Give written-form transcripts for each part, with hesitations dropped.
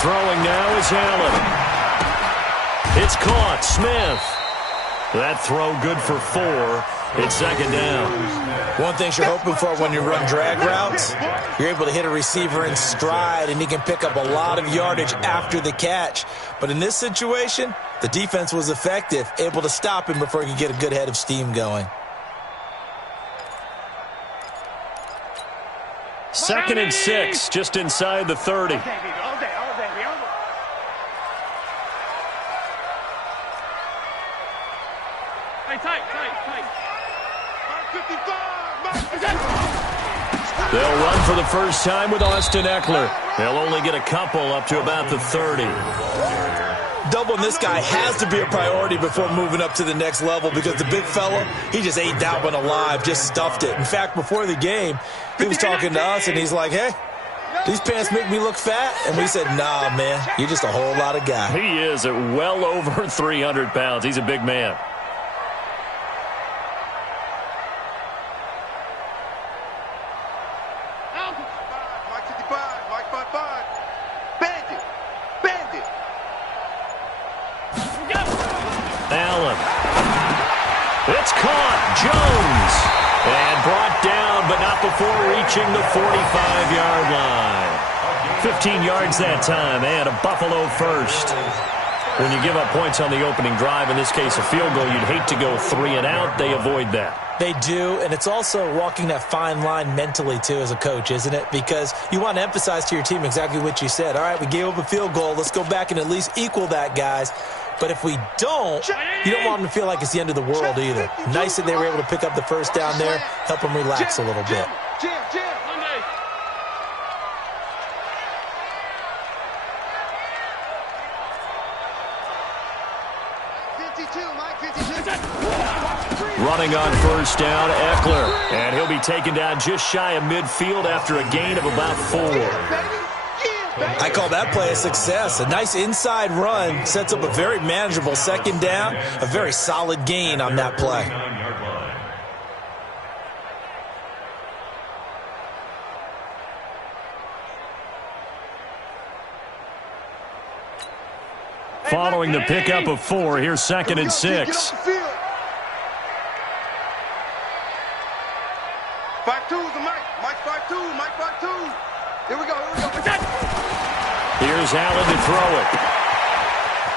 Throwing now is Allen. It's caught. Smith. That throw good for 4. It's second down. One thing you're hoping for when you run drag routes, you're able to hit a receiver in stride, and he can pick up a lot of yardage after the catch. But in this situation, the defense was effective, able to stop him before he could get a good head of steam going. Second and 6, just inside the 30. They'll run for the first time with Austin Eckler. They'll only get a couple up to about the 30. Doubling this guy has to be a priority before moving up to the next level because the big fella, he just ate that one alive, just stuffed it. In fact, before the game, he was talking to us, and he's like, hey, these pants make me look fat? And we said, nah, man, you're just a whole lot of guy. He is at well over 300 pounds. He's a big man. It's caught. Jones. And brought down, but not before reaching the 45-yard line. 15 yards that time, and a Buffalo first. When you give up points on the opening drive, in this case a field goal, you'd hate to go 3 and out. They avoid that. They do, and it's also walking that fine line mentally, too, as a coach, isn't it? Because you want to emphasize to your team exactly what you said. All right, we gave up a field goal. Let's go back and at least equal that, guys. But if we don't, you don't want them to feel like it's the end of the world either. Nice that they were able to pick up the first down there, help them relax a little bit. Running on first down, Eckler. And he'll be taken down just shy of midfield after a gain of about 4. I call that play a success. A nice inside run sets up a very manageable second down, a very solid gain on that play. Following the pickup of 4, here's second and 6. 5-2's the Mike. Mike 5-2. Mike 5-2. Here we go. Here's Allen to throw it.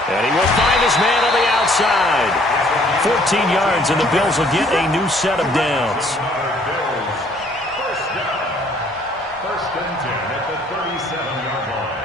And he will find his man on the outside. 14 yards, and the Bills will get a new set of downs. First and 10 at the 37-yard line.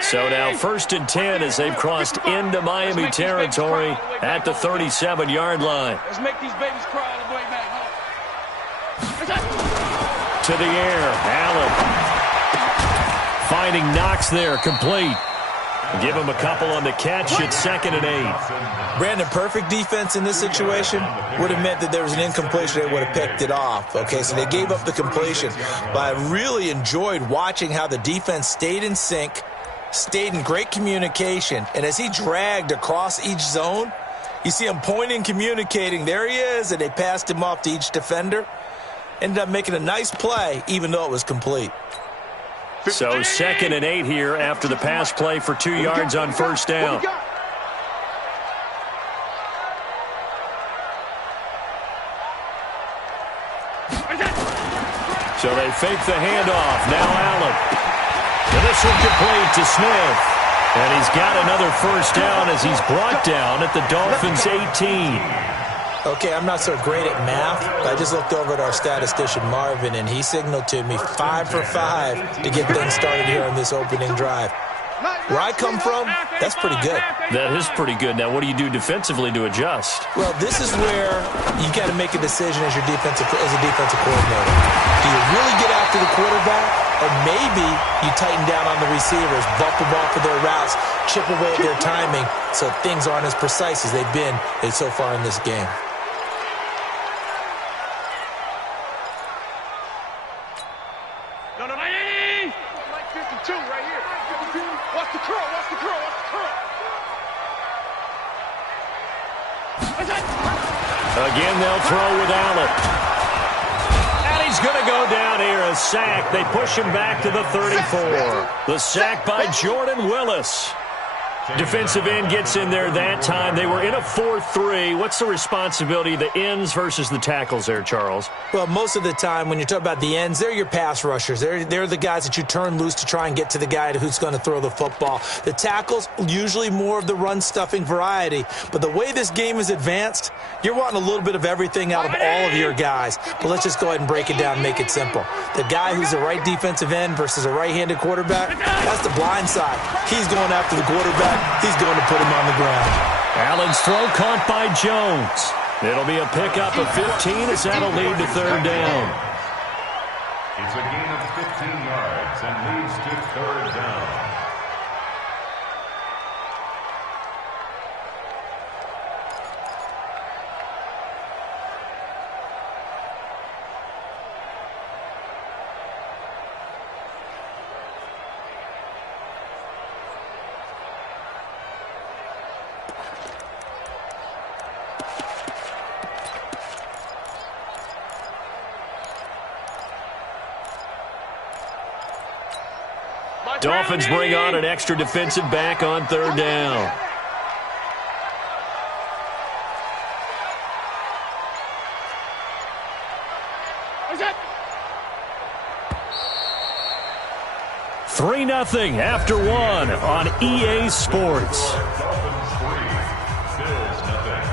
So now first and 10 as they've crossed into Miami territory at the 37-yard line. Let's make these babies cry all the way back home. To the air, Allen. Finding Knox there, complete. Give him a couple on the catch. It's second and 8. Brandon, perfect defense in this situation would have meant that there was an incompletion. They would have picked it off. Okay, so they gave up the completion. But I really enjoyed watching how the defense stayed in sync, stayed in great communication, and as he dragged across each zone, you see him pointing, communicating. There he is, and they passed him off to each defender. Ended up making a nice play, even though it was complete. So second and 8 here after the pass play for 2 yards on first down. So they fake the handoff. Now Allen. And this one complete to Smith. And he's got another first down as he's brought down at the Dolphins' 18. Okay, I'm not so great at math, but I just looked over at our statistician, Marvin, and he signaled to me 5 for 5 to get things started here on this opening drive. Where I come from, that's pretty good. That is pretty good. Now, what do you do defensively to adjust? Well, this is where you got to make a decision as a defensive coordinator. Do you really get after the quarterback, or maybe you tighten down on the receivers, bump them off of their routes, chip away at their timing, so things aren't as precise as they've been so far in this game. Again, they'll throw with Allen. And he's going to go down here, a sack. They push him back to the 34. The sack by Jordan Willis. Defensive end gets in there that time. They were in a 4-3. What's the responsibility of the ends versus the tackles there, Charles? Well, most of the time when you talk about the ends, they're your pass rushers. They're the guys that you turn loose to try and get to the guy who's going to throw the football. The tackles, usually more of the run-stuffing variety. But the way this game is advanced, you're wanting a little bit of everything out of all of your guys. But let's just go ahead and break it down and make it simple. The guy who's the right defensive end versus a right-handed quarterback, that's the blind side. He's going after the quarterback. He's going to put him on the ground. Allen's throw caught by Jones. It'll be a pickup of 15 as that'll lead to third down. It's a gain of 15 yards and leads to third down. Dolphins bring on an extra defensive back on third down. What's that? 3-0 after one on EA Sports. Dolphins 3, Bills nothing.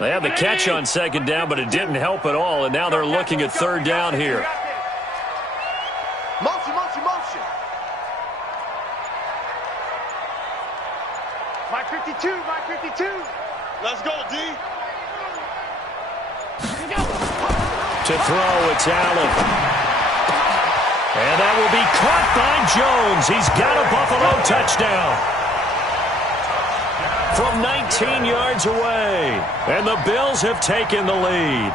They had the catch on second down, but it didn't help at all, and now they're looking at third down here. Motion, motion, motion. Mike 52, Mike 52. Let's go, D. To throw, it's Allen. And that will be caught by Jones. He's got a Buffalo touchdown from 19 yards away. And the Bills have taken the lead.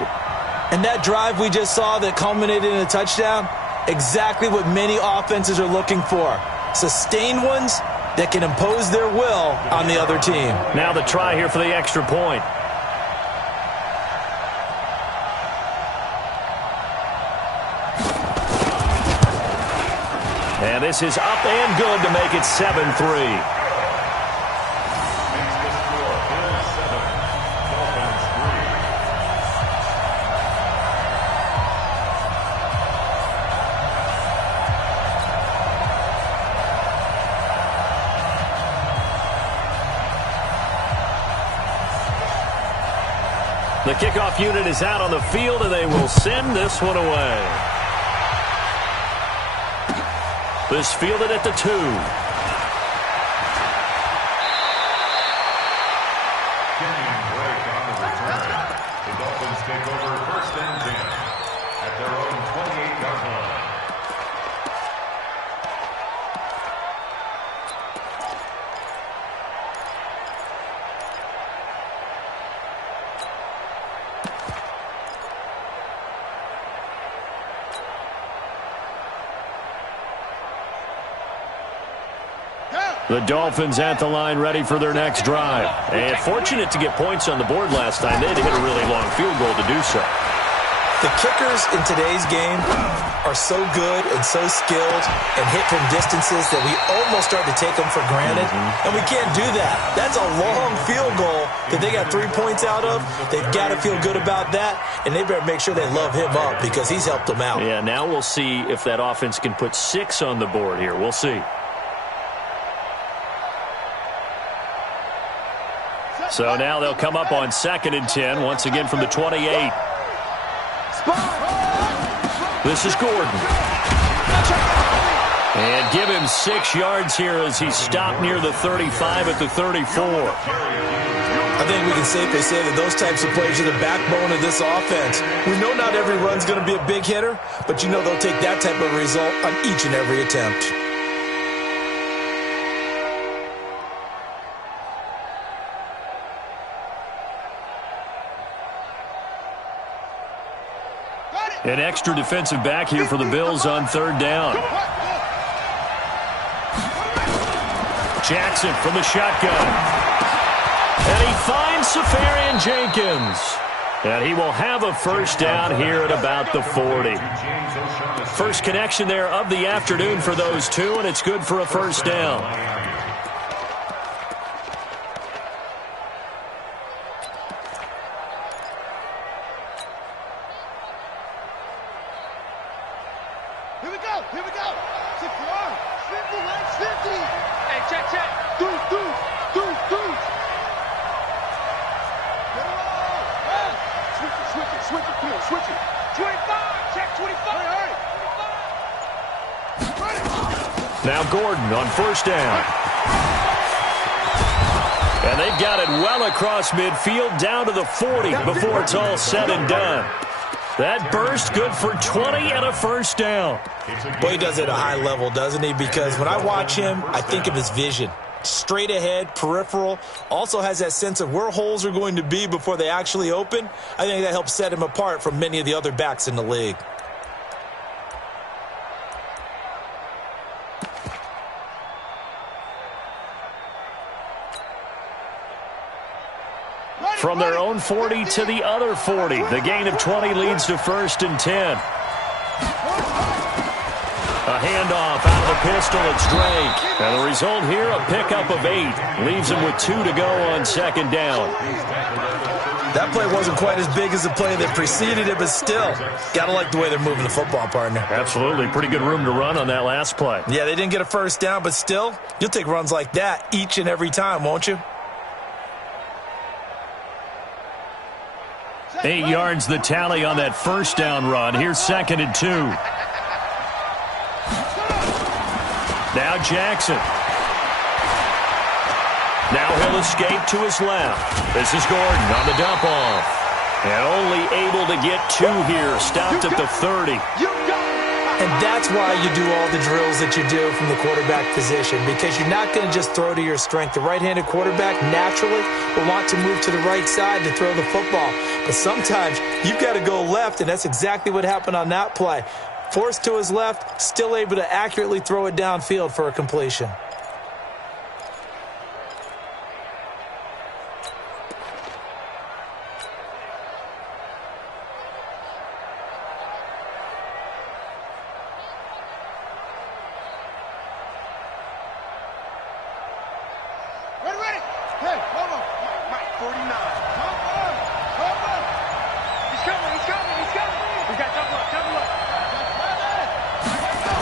And that drive we just saw that culminated in a touchdown, exactly what many offenses are looking for. Sustained ones that can impose their will on the other team. Now the try here for the extra point. And this is up and good to make it 7-3. The kickoff unit is out on the field, and they will send this one away. This fielded at the 2. Break on the return. The Dolphins take over first and 10 at their own 28-yard line. The Dolphins at the line ready for their next drive. And fortunate to get points on the board last time. They had to hit a really long field goal to do so. The kickers in today's game are so good and so skilled and hit from distances that we almost start to take them for granted. And we can't do that. That's a long field goal that they got 3 points out of. They've got to feel good about that, and they better make sure they love him up because he's helped them out. Yeah, now we'll see if that offense can put 6 on the board here. We'll see. So now they'll come up on 2nd and 10, once again from the 28. This is Gordon. And give him 6 yards here as he stopped near the 35 at the 34. I think we can safely say that those types of plays are the backbone of this offense. We know not every run's going to be a big hitter, but you know they'll take that type of result on each and every attempt. An extra defensive back here for the Bills on 3rd down. Jackson from the shotgun. And he finds Safarian Jenkins. And he will have a 1st down here at about the 40. First connection there of the afternoon for those two, and it's good for a 1st down. Here we go. 6 yards. 50, legs 50. Hey, check. Deuce. Get it all. Hey. Switch it. 25. Check 25. Hurry. 25. Now Gordon on 1st down. And they've got it well across midfield down to the 40 before it's all said and done. That burst good for 20 and a 1st down. Boy, he does it at a high level, doesn't he? Because when I watch him, I think of his vision. Straight ahead, peripheral, also has that sense of where holes are going to be before they actually open. I think that helps set him apart from many of the other backs in the league. From their own 40 to the other 40. The gain of 20 leads to 1st and 10. A handoff out of the pistol. It's Drake. And the result here, a pickup of 8. Leaves him with 2 to go on 2nd down. That play wasn't quite as big as the play that preceded it, but still, gotta like the way they're moving the football, partner. Absolutely. Pretty good room to run on that last play. Yeah, they didn't get a 1st down, but still, you'll take runs like that each and every time, won't you? 8 yards the tally on that 1st down run. Here's 2nd and 2. Now Jackson. Now he'll escape to his left. This is Gordon on the dump off. And only able to get 2 here. Stopped at the 30. And that's why you do all the drills that you do from the quarterback position, because you're not going to just throw to your strength. The right-handed quarterback naturally will want to move to the right side to throw the football. But sometimes you've got to go left, and that's exactly what happened on that play. Forced to his left, still able to accurately throw it downfield for a completion. Ready. Hey, hold on. Mike, 49. Come on. He's coming. We got double up.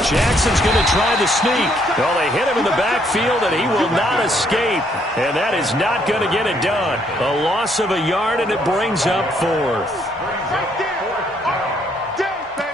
Jackson's going to try the sneak. Well, they hit him in the backfield, and he will not escape. And that is not going to get it done. A loss of a yard, and it brings up 4th. Right there. Day, baby.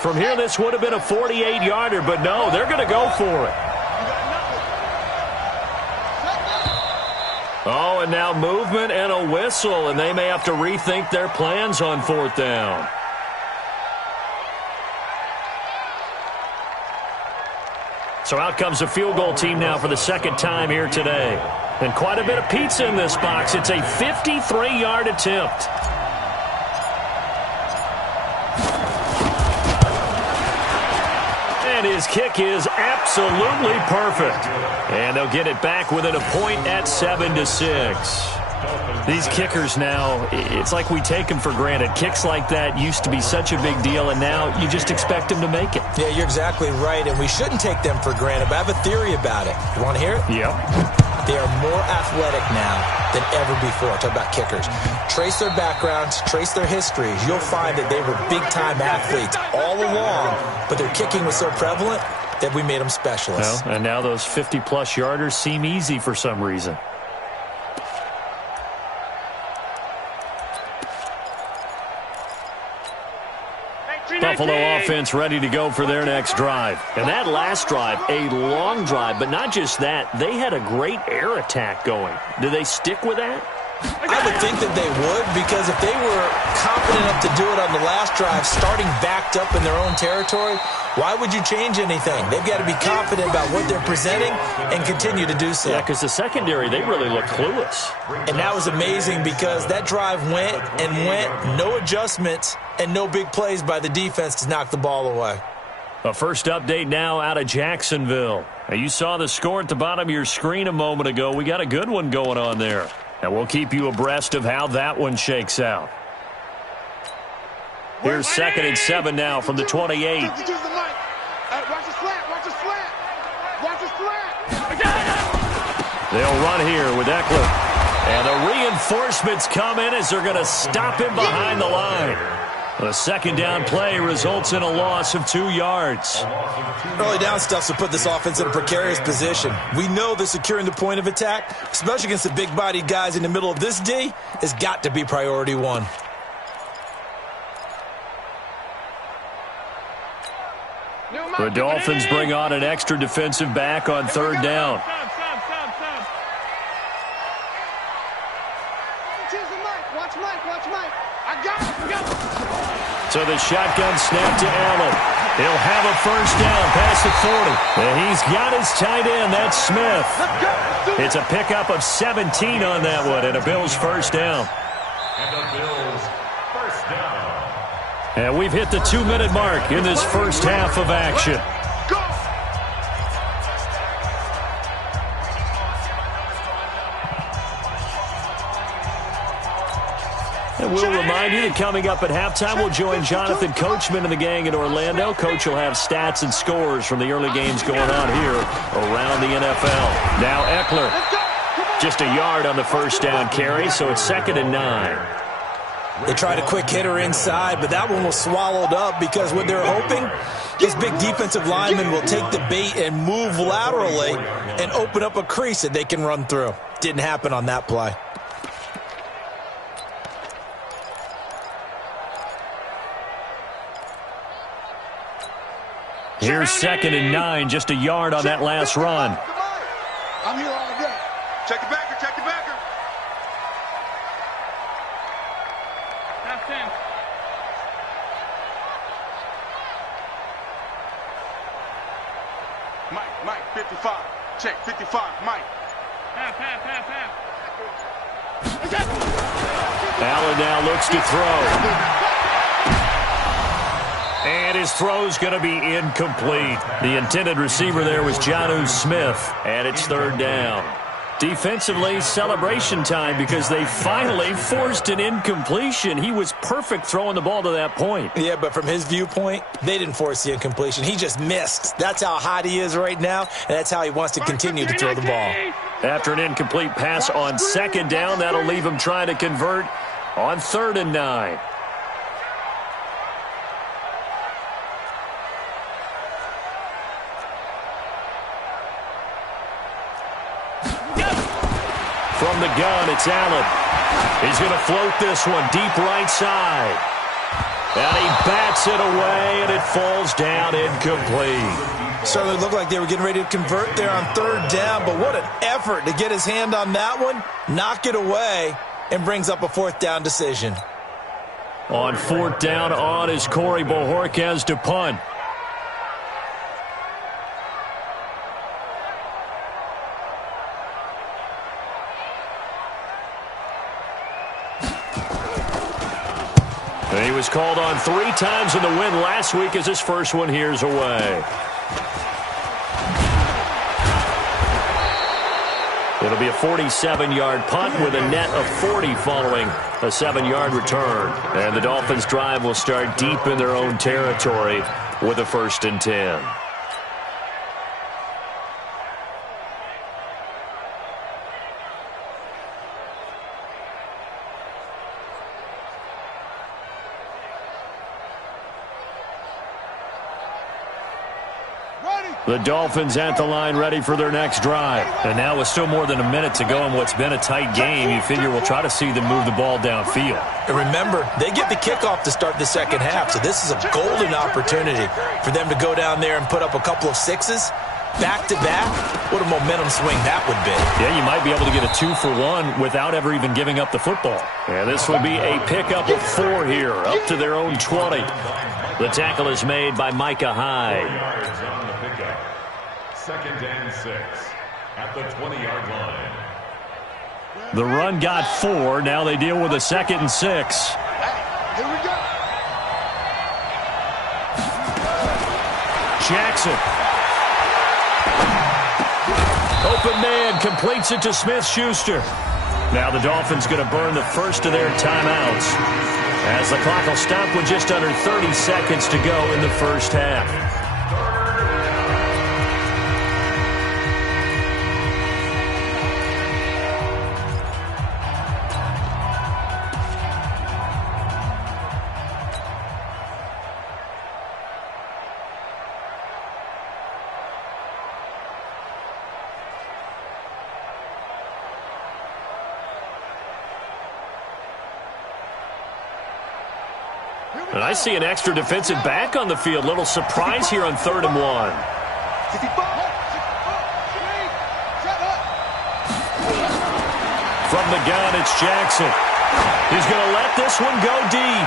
From here, this would have been a 48-yarder, but no, they're going to go for it. Oh, and now movement and a whistle, and they may have to rethink their plans on 4th down. So out comes a field goal team now for the 2nd time here today. And quite a bit of pizza in this box. It's a 53-yard attempt. And his kick is absolutely perfect. And they'll get it back within a point at 7-6. These kickers now, it's like we take them for granted. Kicks like that used to be such a big deal, and now you just expect them to make it. Yeah, you're exactly right, and we shouldn't take them for granted, but I have a theory about it. You want to hear it? Yep. They are more athletic now than ever before. Talk about kickers. Trace their backgrounds, trace their histories. You'll find that they were big-time athletes all along, but their kicking was so prevalent that we made them specialists. Well, and now those 50-plus yarders seem easy for some reason. Buffalo offense ready to go for their next drive. And that last drive, a long drive, but not just that. They had a great air attack going. Do they stick with that? I would think that they would, because if they were confident enough to do it on the last drive, starting backed up in their own territory, why would you change anything? They've got to be confident about what they're presenting and continue to do so. Yeah, because the secondary, they really looked clueless. And that was amazing because that drive went and went, no adjustments and no big plays by the defense to knock the ball away. A first update now out of Jacksonville. Now, you saw the score at the bottom of your screen a moment ago. We got a good one going on there. And we'll keep you abreast of how that one shakes out. Here's 2nd and 7 now from the 28. Watch the slant, watch the slant, watch the slant. They'll run here with Eckler. And the reinforcements come in as they're going to stop him behind the line. The second down play results in a loss of 2 yards. Early down stuff to put this offense in a precarious position. We know that securing the point of attack, especially against the big-bodied guys in the middle of this D, has got to be priority one. The Dolphins bring on an extra defensive back on 3rd down. So the shotgun snap to Allen. He'll have a first down past the 40. And he's got his tight end. That's Smith. It's a pickup of 17 on that one and a Bills first down. And the Bills first down. And we've hit the 2-minute mark in this first half of action. And we'll remind you that coming up at halftime, we'll join Jonathan Coachman and the gang in Orlando. Coach will have stats and scores from the early games going on here around the NFL. Now Eckler, just a yard on the first down carry, so it's 2nd and 9. They tried a quick hitter inside, but that one was swallowed up because what they're hoping, this big defensive lineman will take the bait and move laterally and open up a crease that they can run through. Didn't happen on that play. Here's 2nd and 9, just a yard on that last run. I'm here all day. Check the backer, check the backer. That's him. Mike, 55. Check, 55, Mike. Half. Allen now looks to throw. And his throw's going to be incomplete. The intended receiver there was Jonnu Smith, and it's 3rd down. Defensively, celebration time because they finally forced an incompletion. He was perfect throwing the ball to that point. Yeah, but from his viewpoint, they didn't force the incompletion. He just missed. That's how hot he is right now, and that's how he wants to continue to throw the ball. After an incomplete pass on 2nd down, that'll leave him trying to convert on 3rd and 9. From the gun, it's Allen. He's going to float this one deep right side. And he bats it away, and it falls down incomplete. Certainly looked like they were getting ready to convert there on 3rd down, but what an effort to get his hand on that one, knock it away, and brings up a 4th down decision. On 4th down on is Corey Bojorquez to punt. And he was called on 3 times in the win last week as his first one here's away. It'll be a 47-yard punt with a net of 40 following a 7-yard return. And the Dolphins' drive will start deep in their own territory with a 1st and 10. The Dolphins at the line ready for their next drive. And now with still more than a minute to go in what's been a tight game, you figure we'll try to see them move the ball downfield. And remember, they get the kickoff to start the second half, so this is a golden opportunity for them to go down there and put up a couple of sixes back-to-back. What a momentum swing that would be. Yeah, you might be able to get a 2-for-1 without ever even giving up the football. And this will be a pickup of 4 here, up to their own 20. The tackle is made by Micah Hyde. 4 yards on the pickup. 2nd and 6 at the 20-yard line. The run got 4. Now they deal with a 2nd and 6. Here we go. Jackson. Open man completes it to Smith-Schuster. Now the Dolphins going to burn the first of their timeouts, as the clock will stop with just under 30 seconds to go in the first half. And I see an extra defensive back on the field. Little surprise here on 3rd and 1. From the gun, it's Jackson. He's going to let this one go deep.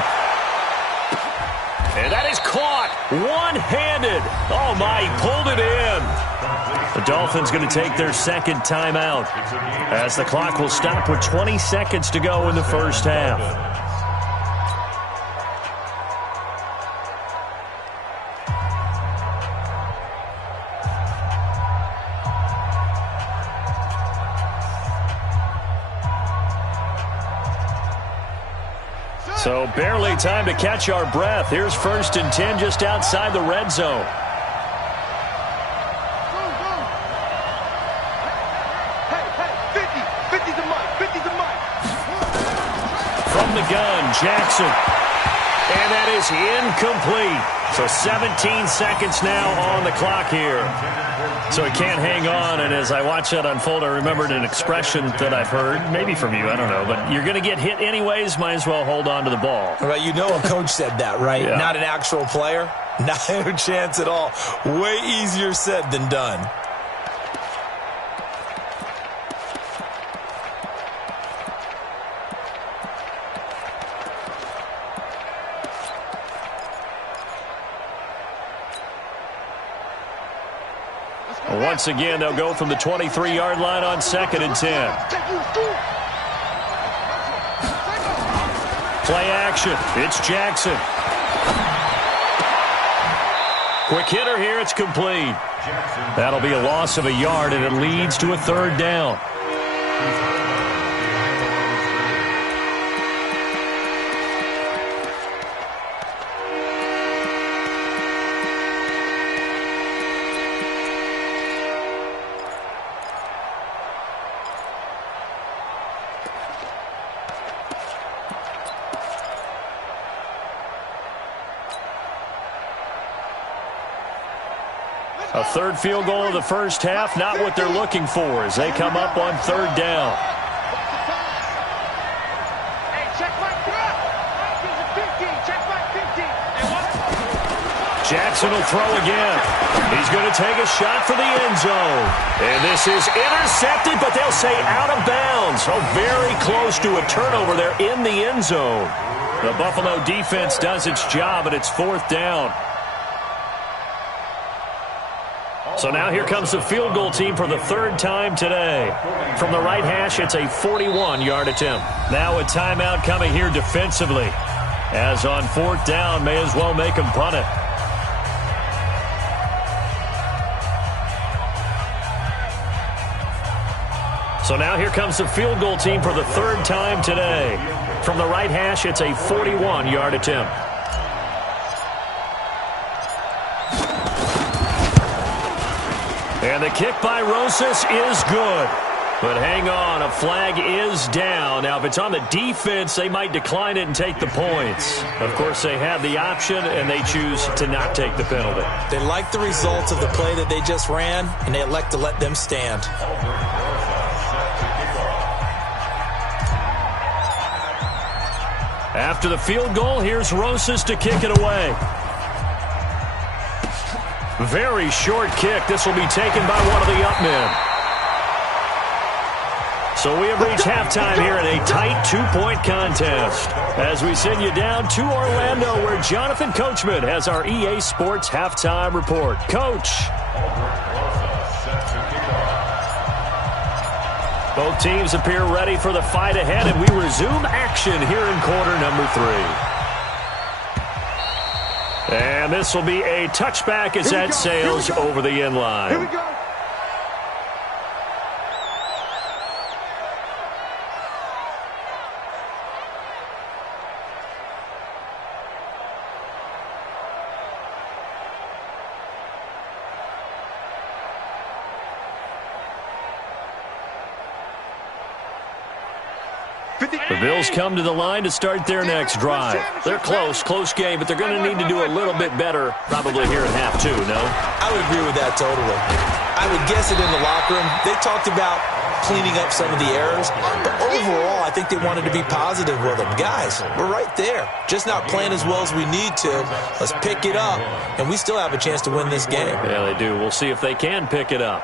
And that is caught one-handed. Oh, my, he pulled it in. The Dolphins going to take their 2nd timeout, as the clock will stop with 20 seconds to go in the first half. So barely time to catch our breath. Here's 1st and 10 just outside the red zone. Hey, 50's a mic, 50's a mic. From the gun, Jackson. And that is incomplete. So 17 seconds now on the clock here. So he can't hang on, and as I watch that unfold, I remembered an expression that I've heard, maybe from you, I don't know, but you're going to get hit anyways, might as well hold on to the ball. Right, you know a coach said that, right? Yeah. Not an actual player. Not a chance at all. Way easier said than done. Once again, they'll go from the 23-yard line on 2nd and 10. Play action. It's Jackson. Quick hitter here. It's complete. That'll be a loss of a yard, and it leads to a 3rd down. A 3rd field goal of the first half, not what they're looking for as they come up on 3rd down. Hey, check my 15, check my 15. Jackson will throw again. He's going to take a shot for the end zone. And this is intercepted, but they'll say out of bounds. So very close to a turnover there in the end zone. The Buffalo defense does its job, and it's 4th down. So now here comes the field goal team for the 3rd time today. From the right hash, it's a 41-yard attempt. Now a timeout coming here defensively, as on 4th down, may as well make them punt it. So now here comes the field goal team for the 3rd time today. From the right hash, it's a 41-yard attempt. And the kick by Rosas is good. But hang on, a flag is down. Now, if it's on the defense, they might decline it and take the points. Of course, they have the option, and they choose to not take the penalty. They like the results of the play that they just ran, and they elect to let them stand. After the field goal, here's Rosas to kick it away. Very short kick. This will be taken by one of the up men. So we have reached halftime here in a tight two-point contest as we send you down to Orlando where Jonathan Coachman has our EA Sports halftime report. Coach. Both teams appear ready for the fight ahead, and we resume action here in quarter number 3. And this will be a touchback as that sails over the end line. Here we go. The Bills come to the line to start their next drive. They're close game, but they're going to need to do a little bit better probably here in half 2, no? I would agree with that totally. I would guess it in the locker room. They talked about cleaning up some of the errors, but overall, I think they wanted to be positive with them. Guys, we're right there. Just not playing as well as we need to. Let's pick it up, and we still have a chance to win this game. Yeah, they do. We'll see if they can pick it up.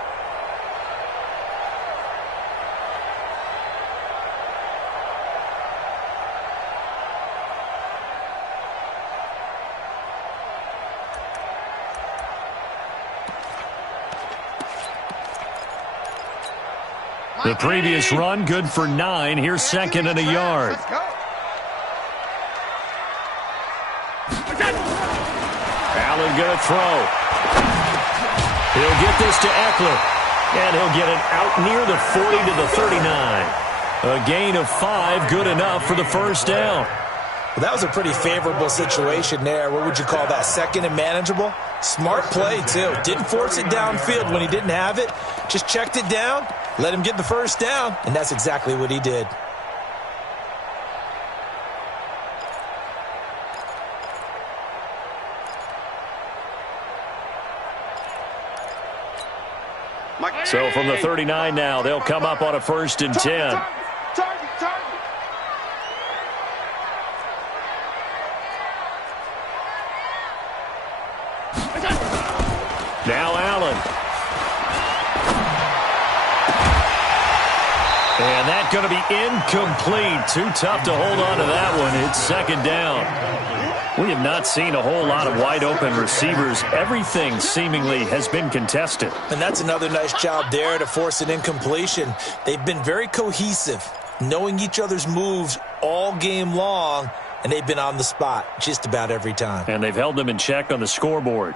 The previous run, good for 9. Here's second and a yard. Let's go. Allen going to throw. He'll get this to Eckler. And he'll get it out near the 40 to the 39. A gain of 5, good enough for the first down. Well, that was a pretty favorable situation there. What would you call that? Second and manageable? Smart play, too. Didn't force it downfield when he didn't have it. Just checked it down, let him get the first down, and that's exactly what he did. So from the 39 now, they'll come up on a 1st and 10. Target. Now Allen. And that's going to be incomplete. Too tough to hold on to that one. It's second down. We have not seen a whole lot of wide-open receivers. Everything seemingly has been contested. And that's another nice job there to force an incompletion. They've been very cohesive, knowing each other's moves all game long, and they've been on the spot just about every time. And they've held them in check on the scoreboard.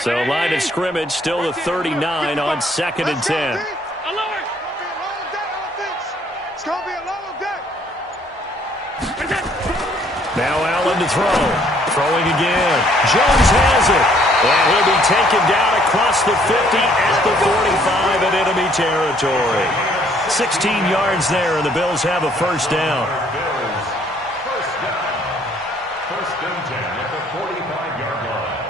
So line of scrimmage, still the 39 on 2nd and 10. It's going to be a long day. Now Allen to throw. Throwing again. Jones has it. And he'll be taken down across the 50 at the 45 in enemy territory. 16 yards there, and the Bills have a first down. First and 10 at the 45-yard line.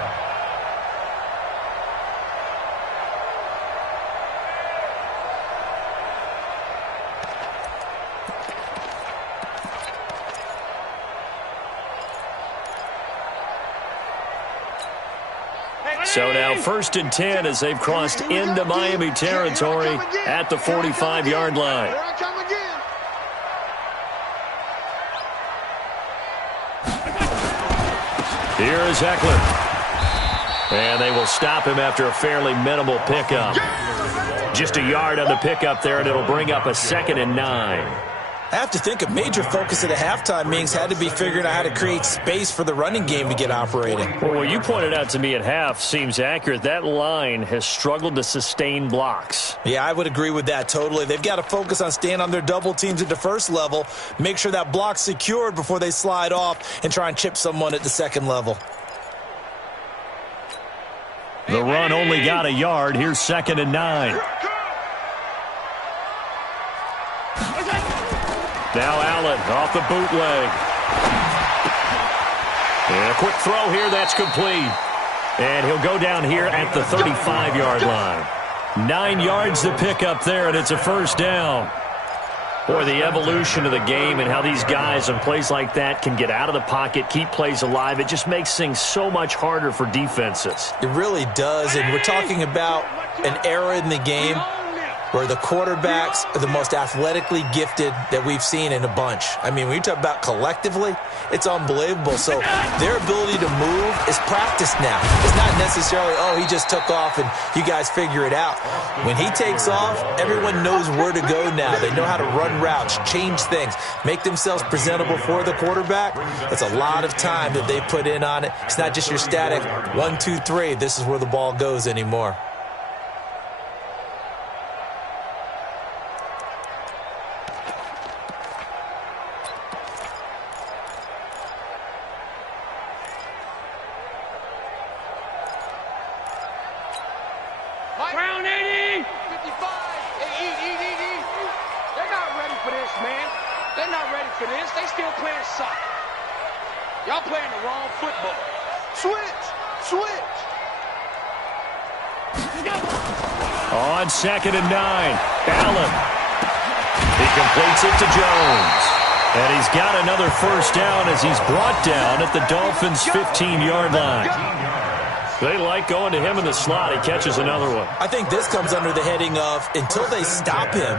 So now 1st and 10 as they've crossed into Miami territory at the 45-yard line. Here I come again. Here is Eckler. And they will stop him after a fairly minimal pickup. Just a yard on the pickup there, and it'll bring up a 2nd and 9. I have to think a major focus of the halftime meetings had to be figuring out how to create space for the running game to get operating. Well, what you pointed out to me at half seems accurate. That line has struggled to sustain blocks. Yeah, I would agree with that totally. They've got to focus on staying on their double teams at the first level, make sure that block's secured before they slide off and try and chip someone at the second level. The run only got a yard. Here's 2nd and 9. Now Allen off the bootleg. And a quick throw here. That's complete. And he'll go down here at the 35-yard line. 9 yards to pick up there, and it's a first down. Boy, the evolution of the game and how these guys on plays like that can get out of the pocket, keep plays alive, it just makes things so much harder for defenses. It really does, and we're talking about an era in the game where the quarterbacks are the most athletically gifted that we've seen in a bunch. I mean, when you talk about collectively, it's unbelievable. So their ability to move is practiced now. It's not necessarily, oh, he just took off and you guys figure it out. When he takes off, everyone knows where to go now. They know how to run routes, change things, make themselves presentable for the quarterback. That's a lot of time that they put in on it. It's not just your static 1, 2, 3. This is where the ball goes anymore. Brown 80! 55! Hey, eat. They're not ready for this, man. They're not ready for this. They still playing soccer. Y'all playing the wrong football. Switch! On 2nd and 9, Allen. He completes it to Jones. And he's got another first down as he's brought down at the Dolphins' 15-yard line. They like going to him in the slot. He catches another one. I think this comes under the heading of until they stop him,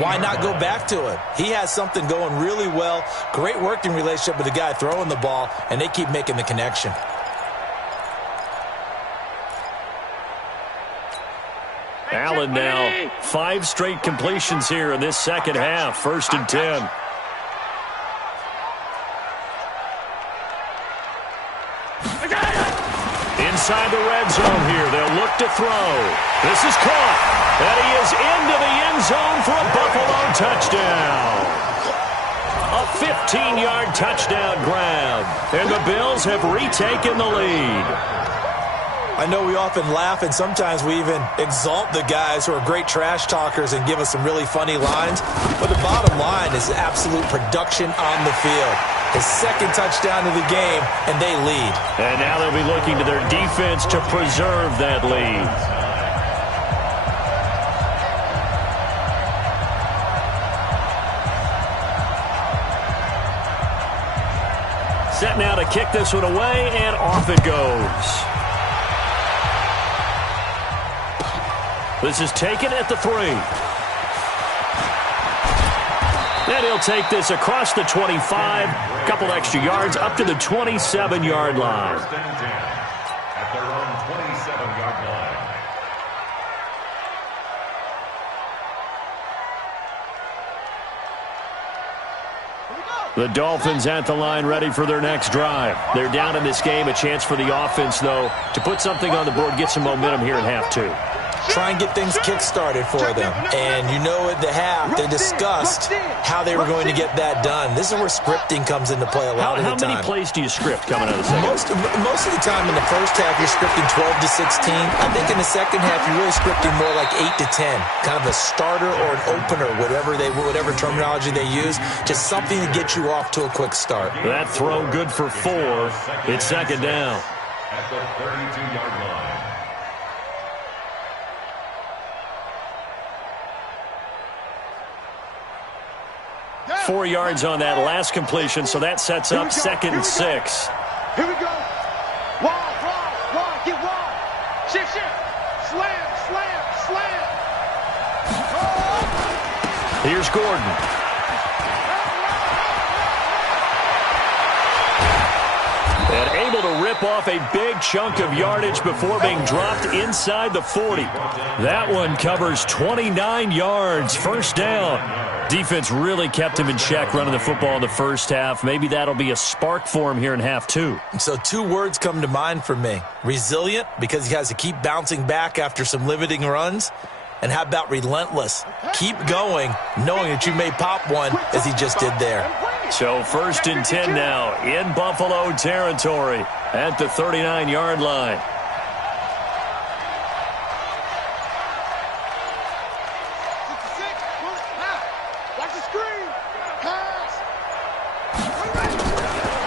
why not go back to him? He has something going really well, great working relationship with the guy throwing the ball, and they keep making the connection. Allen now 5 straight completions here in this second half. 1st and 10. Inside the red zone here. They'll look to throw. This is caught. And he is into the end zone for a Buffalo touchdown. A 15-yard touchdown grab. And the Bills have retaken the lead. I know we often laugh, and sometimes we even exalt the guys who are great trash talkers and give us some really funny lines. But the bottom line is absolute production on the field. His 2nd touchdown of the game, and they lead. And now they'll be looking to their defense to preserve that lead. Set now to kick this one away, and off it goes. This is taken at the 3. Then he'll take this across the 25, a couple extra yards up to the 27-yard line. At their own 27-yard line. The Dolphins at the line ready for their next drive. They're down in this game. A chance for the offense, though, to put something on the board, get some momentum here in half 2. Try and get things kick-started for them. And you know at the half, they discussed how they were going to get that done. This is where scripting comes into play a lot of the time. How many plays do you script coming out of the second? Most of the time in the first half, you're scripting 12 to 16. I think in the second half, you're really scripting more like 8 to 10. Kind of a starter or an opener, whatever terminology they use. Just something to get you off to a quick start. That throw good for 4. It's 2nd down. At the 32-yard line. 4 yards on that last completion, so that sets up 2nd and 6. Here we go. Wide, get wide. Shift. Slam. Here's Gordon. And able to rip off a big chunk of yardage before being dropped inside the 40. That one covers 29 yards. First down. Defense really kept him in check running the football in the first half. Maybe that'll be a spark for him here in half two. So 2 words come to mind for me. Resilient, because he has to keep bouncing back after some limiting runs. And how about relentless? Keep going, knowing that you may pop one, as he just did there. So 1st and 10 now in Buffalo territory at the 39-yard line.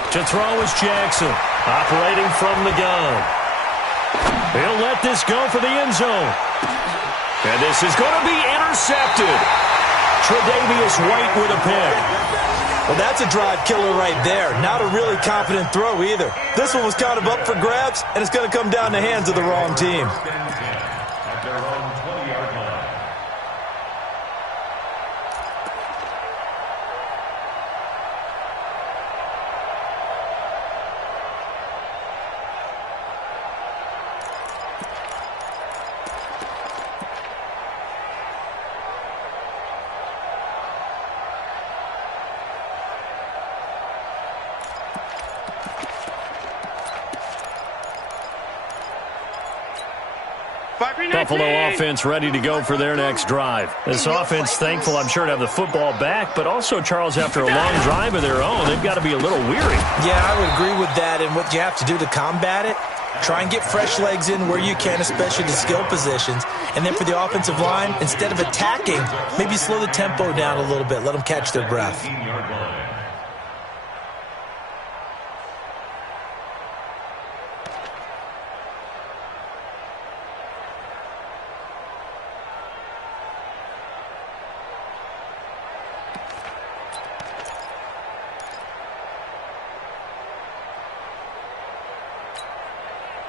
To throw is Jackson, operating from the gun. He'll let this go for the end zone. And this is going to be intercepted. Tre'Davious White with a pick. Well, that's a drive killer right there. Not a really confident throw either. This one was kind of up for grabs, and it's going to come down the hands of the wrong team. At their own 20-yard line. Buffalo offense ready to go for their next drive. This offense thankful, I'm sure, to have the football back, but also, Charles, after a long drive of their own, they've got to be a little weary. Yeah, I would agree with that, and what you have to do to combat it, try and get fresh legs in where you can, especially the skill positions. And then for the offensive line, instead of attacking, maybe slow the tempo down a little bit, let them catch their breath.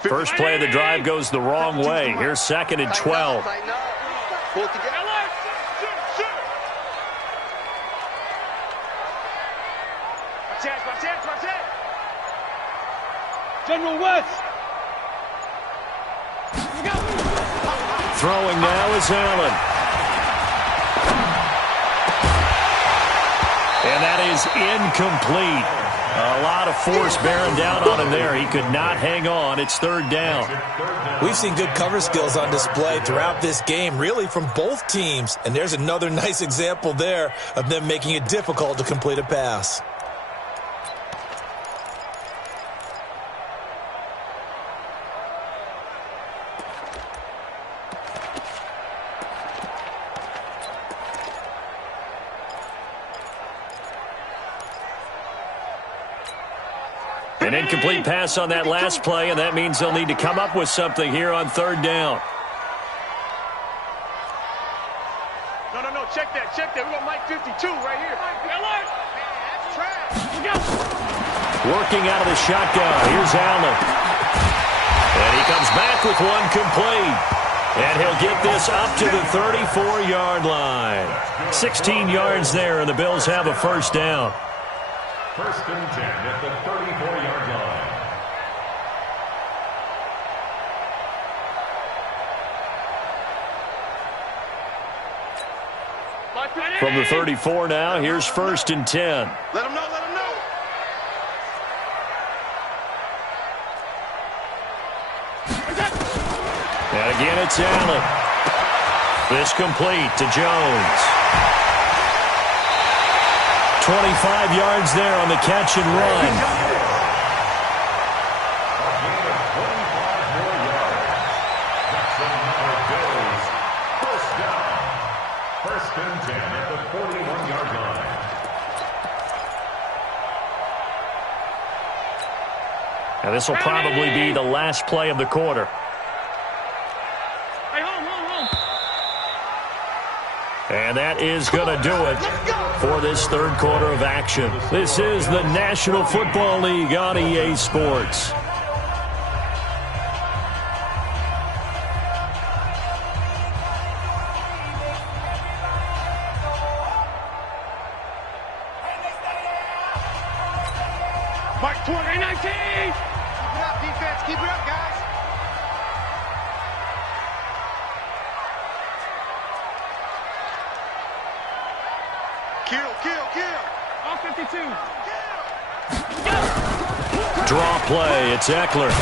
First play of the drive goes the wrong way. Here's 2nd and 12. General West. Throwing now is Allen. And that is incomplete. A lot of force bearing down on him there. He could not hang on. It's 3rd down. We've seen good cover skills on display throughout this game, really from both teams. And there's another nice example there of them making it difficult to complete a pass. An incomplete pass on that last play, and that means they'll need to come up with something here on 3rd down. No, check that. We got Mike 52 right here. That's trash. Working out of the shotgun. Here's Allen. And he comes back with one complete. And he'll get this up to the 34-yard line. 16 yards there, and the Bills have a 1st down. 1st and 10 at the 34-yard line. From the 34 now, here's 1st and 10. Let him know. And again, it's Allen. This complete to Jones. 25 yards there on the catch and run. A gain of 25 more yards. That's another Bills 1st down. 1st and 10 at the 41-yard line. And this will probably be the last play of the quarter. And that is going to do it for this 3rd quarter of action. This is the National Football League on EA Sports. Mark 2019. Keep it up, defense. Keep it up, guys. Kill, kill, kill. All 52. Draw play. It's Eckler.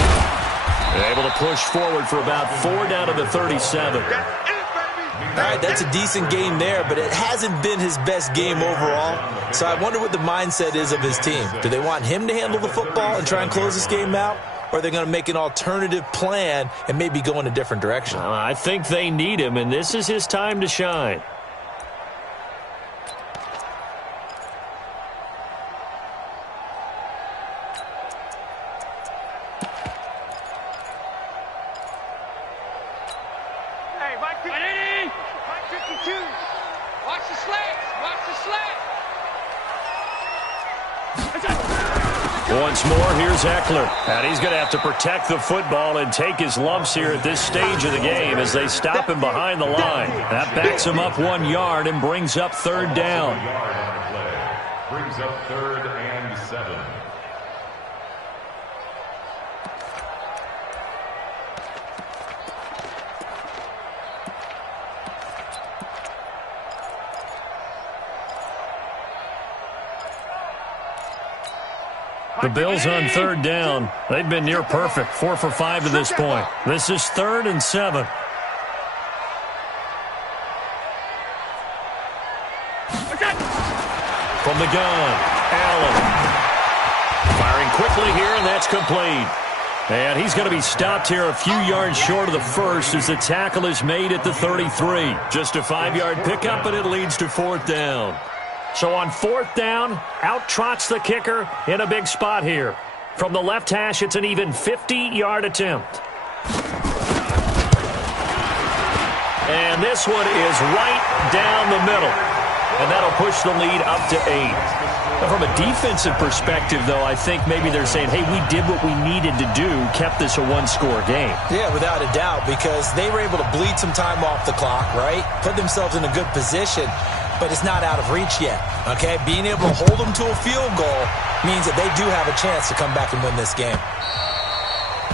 Able to push forward for about 4 down to the 37. All right, that's a decent game there, but it hasn't been his best game overall. So I wonder what the mindset is of his team. Do they want him to handle the football and try and close this game out? Or are they going to make an alternative plan and maybe go in a different direction? I think they need him, and this is his time to shine. Once more, here's Eckler. And he's going to have to protect the football and take his lumps here at this stage of the game as they stop him behind the line. That backs him up 1 yard and brings up 3rd down. Brings up 3rd and 7. The Bills on 3rd down. They've been near perfect, 4 for 5 to this point. This is 3rd and 7. From the gun, Allen. Firing quickly here, and that's complete. And he's going to be stopped here a few yards short of the first as the tackle is made at the 33. Just a 5-yard pickup, and it leads to 4th down. So on 4th down, out trots the kicker in a big spot here. From the left hash, it's an even 50-yard attempt. And this one is right down the middle. And that'll push the lead up to 8. Now, from a defensive perspective, though, I think maybe they're saying, hey, we did what we needed to do, kept this a 1-score game. Yeah, without a doubt, because they were able to bleed some time off the clock, right? Put themselves in a good position. But it's not out of reach yet, okay? Being able to hold them to a field goal means that they do have a chance to come back and win this game.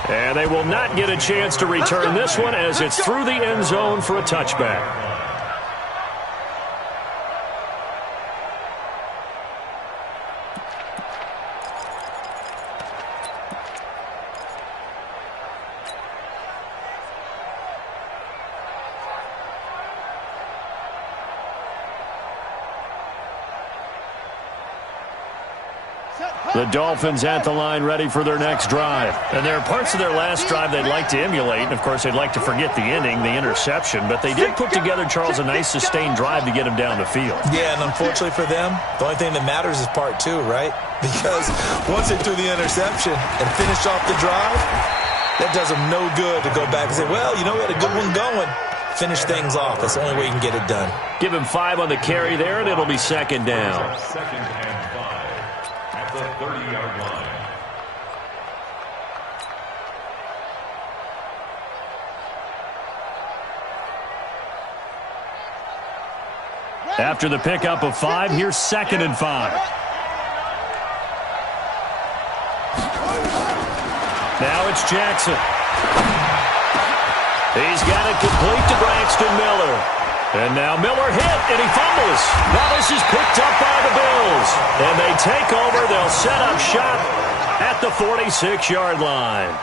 And they will not get a chance to return this one as it's through the end zone for a touchback. The Dolphins at the line ready for their next drive. And there are parts of their last drive they'd like to emulate. And, of course, they'd like to forget the ending, the interception. But they did put together, Charles, a nice sustained drive to get him down the field. Yeah, and unfortunately for them, the only thing that matters is part 2, right? Because once they threw the interception and finished off the drive, that does them no good to go back and say, well, you know, we had a good one going. Finish things off. That's the only way you can get it done. Give him 5 on the carry there, and it'll be 2nd down. 2nd and 5 at the 30-yard line. After the pickup of 5, here's 2nd and 5. Now it's Jackson. He's got it complete to Braxton Miller. And now Miller hit, and he fumbles. Now this is picked up by the Bills. And they take over. They'll set up shop at the 46-yard line.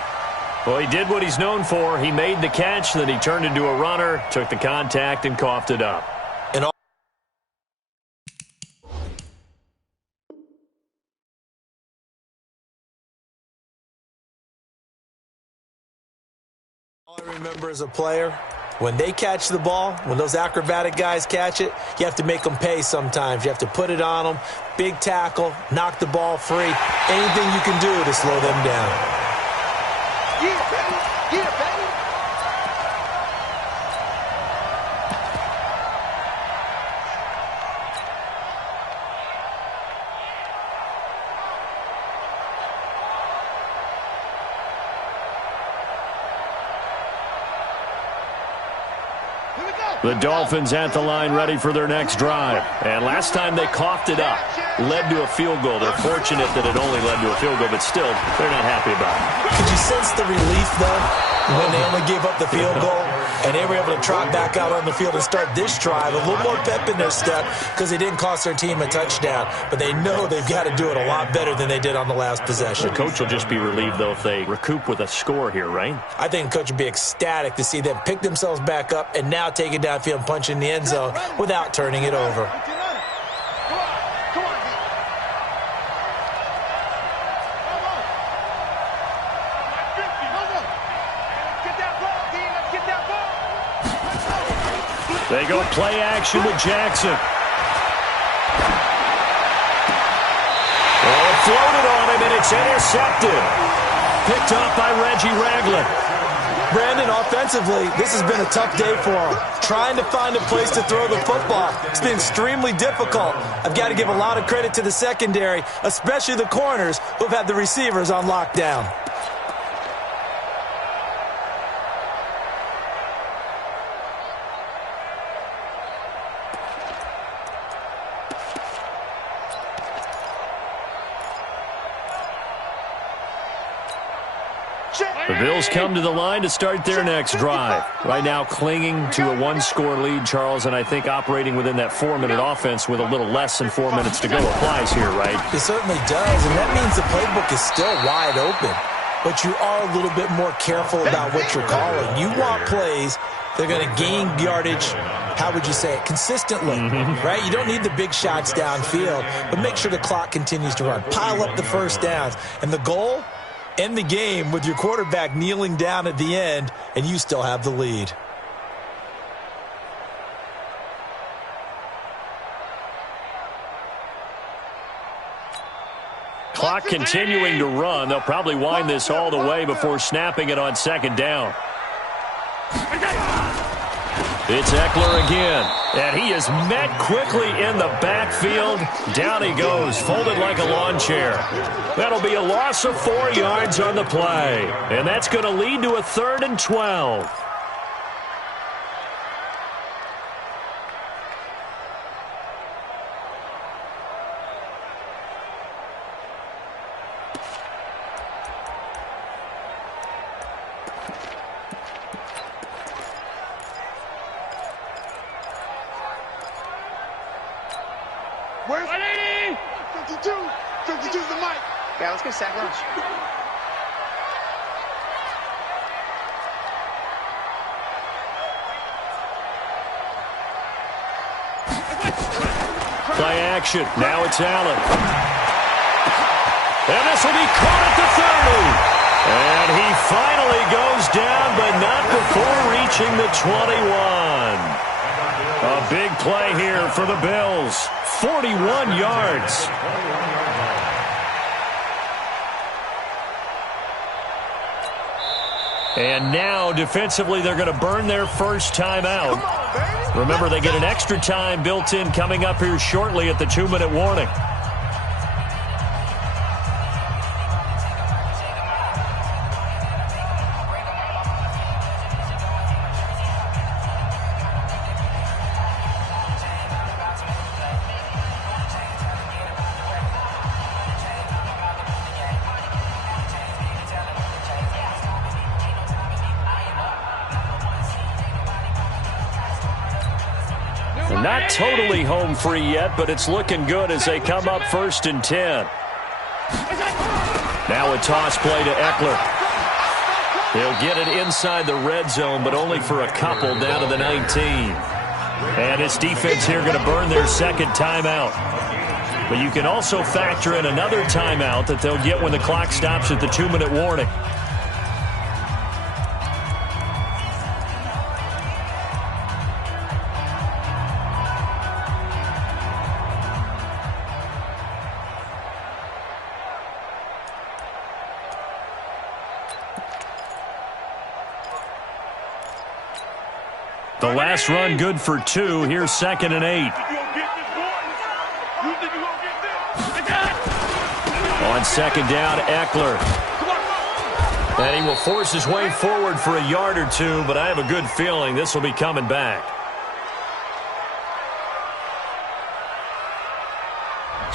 Well, he did what he's known for. He made the catch, then he turned into a runner, took the contact, and coughed it up. And all I remember as a player, when they catch the ball, when those acrobatic guys catch it, you have to make them pay sometimes. You have to put it on them, big tackle, knock the ball free. Anything you can do to slow them down. Yeah, baby. Yeah, baby. The Dolphins at the line ready for their next drive. And last time they coughed it up, led to a field goal. They're fortunate that it only led to a field goal, but still, they're not happy about it. Could you sense the relief, though, when they only gave up the field goal? and they were able to trot back out on the field and start this drive. A little more pep in their step because they didn't cost their team a touchdown, but they know they've got to do it a lot better than they did on the last possession. The coach will just be relieved, though, if they recoup with a score here, right? I think the coach would be ecstatic to see them pick themselves back up and now take it downfield and punch in the end zone without turning it over. They go play action with Jackson. Oh, floated on him, and it's intercepted. Picked up by Reggie Ragland. Brandon, offensively, this has been a tough day for him. Trying to find a place to throw the football. It's been extremely difficult. I've got to give a lot of credit to the secondary, especially the corners who've had the receivers on lockdown. The Bills come to the line to start their next drive. Right now clinging to a one-score lead, Charles, and I think operating within that 4-minute offense with a little less than 4 minutes to go applies here, right? It certainly does, and that means the playbook is still wide open. But you are a little bit more careful about what you're calling. You want plays that are going to gain yardage, how would you say it, consistently, right? You don't need the big shots downfield, but make sure the clock continues to run. Pile up the first downs. And the goal? End the game with your quarterback kneeling down at the end, and you still have the lead. Clock continuing to run. They'll probably wind this all the way before snapping it on second down. It's Eckler again, and he is met quickly in the backfield. Down he goes, folded like a lawn chair. That'll be a loss of 4 yards on the play, and that's going to lead to a 3rd and 12. Where's 52? 52's the mic. Yeah, let's get sack lunch. Play action. Now it's Allen. And this will be caught at the 30. And he finally goes down, but not before reaching the 21. A big play here for the Bills. 41 yards. And now, defensively, they're going to burn their first timeout. Remember, they get an extra time built in coming up here shortly at the 2-minute warning. Not totally home free yet, but it's looking good as they come up 1st and 10. Now a toss play to Eckler. He'll get it inside the red zone, but only for a couple down to the 19. And his defense here going to burn their second timeout. But you can also factor in another timeout that they'll get when the clock stops at the 2-minute warning. The last run good for 2. Here's 2nd and 8. On second down, Eckler. And he will force his way forward for a yard or two, but I have a good feeling this will be coming back.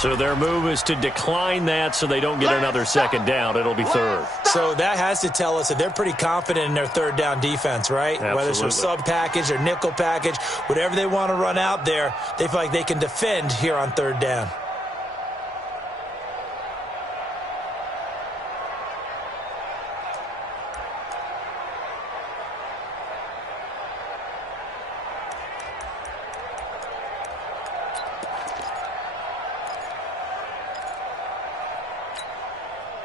So their move is to decline that so they don't get another second down. It'll be third. So that has to tell us that they're pretty confident in their third down defense, right? Absolutely. Whether it's a sub package or nickel package, whatever they want to run out there, they feel like they can defend here on third down.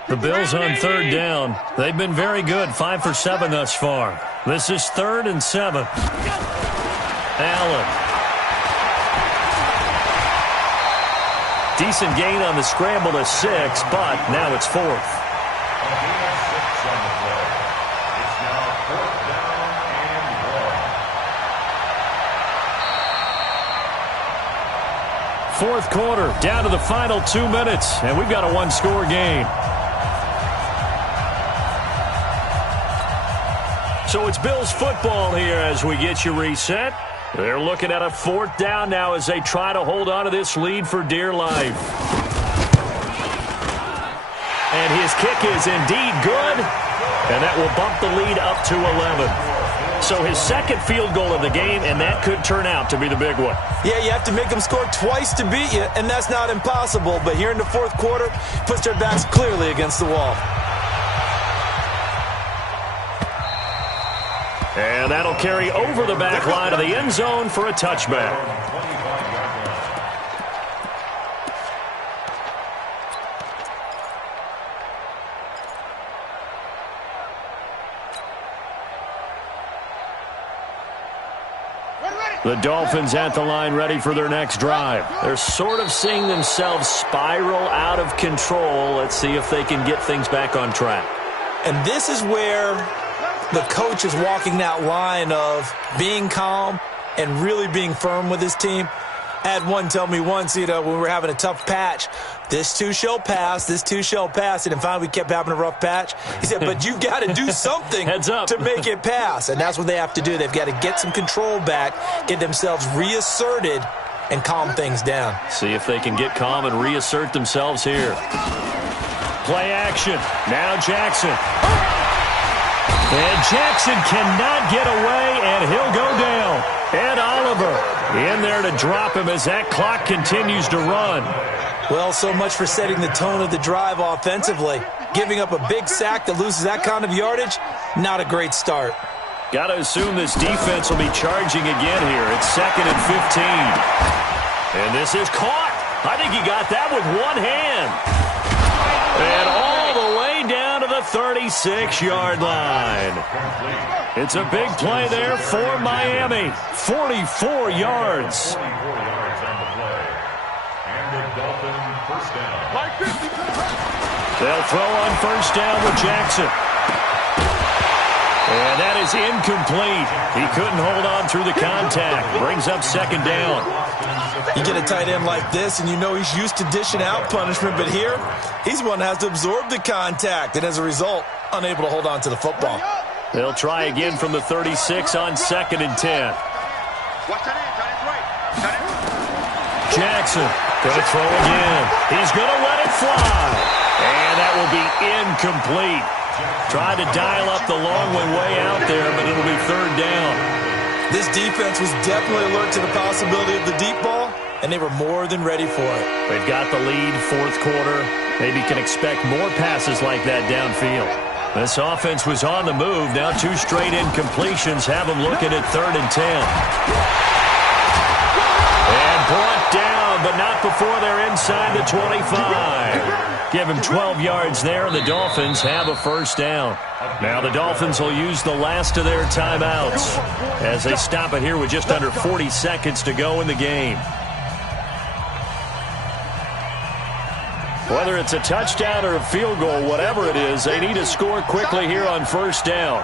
The Bills on third down. They've been very good, 5 for 7 thus far. This is 3rd and 7. Allen. Decent gain on the scramble to 6, but now it's 4th. Fourth quarter, down to the final 2 minutes, and we've got a one-score game. So it's Bills football here as we get you reset. They're looking at a 4th down now as they try to hold on to this lead for dear life. And his kick is indeed good, and that will bump the lead up to 11. So his second field goal of the game, and that could turn out to be the big one. Yeah, you have to make them score twice to beat you, and that's not impossible. But here in the fourth quarter, puts their backs clearly against the wall. And that'll carry over the back line of the end zone for a touchback. The Dolphins at the line ready for their next drive. They're sort of seeing themselves spiral out of control. Let's see if they can get things back on track. And this is where the coach is walking that line of being calm and really being firm with his team. I had one tell me once, when we were having a tough patch, this too shall pass, this too shall pass. And finally we kept having a rough patch. He said, but you've got to do something Heads up. to make it pass. And that's what they have to do. They've got to get some control back, get themselves reasserted, and calm things down. See if they can get calm and reassert themselves here. Play action. Now Jackson. And Jackson cannot get away, and he'll go down. Ed Oliver in there to drop him as that clock continues to run. Well, so much for setting the tone of the drive offensively. Giving up a big sack that loses that kind of yardage, not a great start. Got to assume this defense will be charging again here. It's 2nd and 15. And this is caught. I think he got that with one hand. And all the way down to the 36-yard line. It's a big play there for Miami. 44 yards. They'll throw on first down with Jackson. And that is incomplete. He couldn't hold on through the contact. Brings up 2nd down. You get a tight end like this, and you know he's used to dishing out punishment, but here, he's one that has to absorb the contact, and as a result, unable to hold on to the football. They'll try again from the 36 on 2nd and 10. Jackson going to throw again. He's going to let it fly. And that will be incomplete. Tried to dial up the long one way out there, but it'll be 3rd down. This defense was definitely alert to the possibility of the deep ball, and they were more than ready for it. They've got the lead, 4th quarter. Maybe can expect more passes like that downfield. This offense was on the move. Now 2 straight incompletions have them looking at 3rd and 10. And brought down, but not before they're inside the 25. Give him 12 yards there, and the Dolphins have a first down. Now the Dolphins will use the last of their timeouts as they stop it here with just under 40 seconds to go in the game. Whether it's a touchdown or a field goal, whatever it is, they need to score quickly here on first down.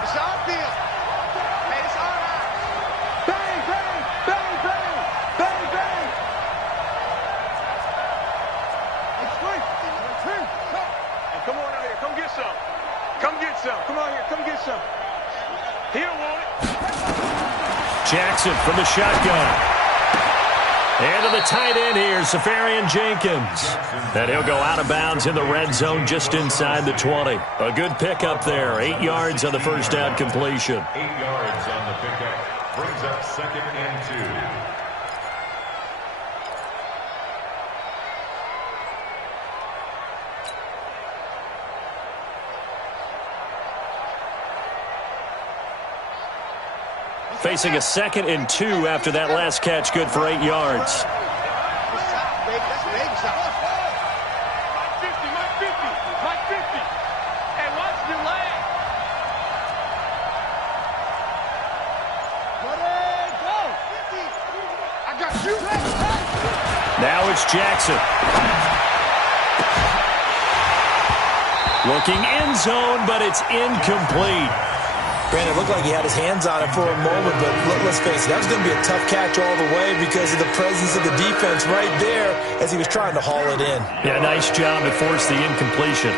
Jackson from the shotgun. And to the tight end here, Safarian Jenkins. And he'll go out of bounds in the red zone just inside the 20. A good pickup there. 8 yards on the first down completion. 8 yards on the pickup. Brings up 2nd and 2. Facing a 2nd and 2 after that last catch, good for 8 yards. Now it's Jackson. Looking end zone, but it's incomplete. Brandon, it looked like he had his hands on it for a moment, but let's face it, that was going to be a tough catch all the way because of the presence of the defense right there as he was trying to haul it in. Yeah, nice job to force the incompletion.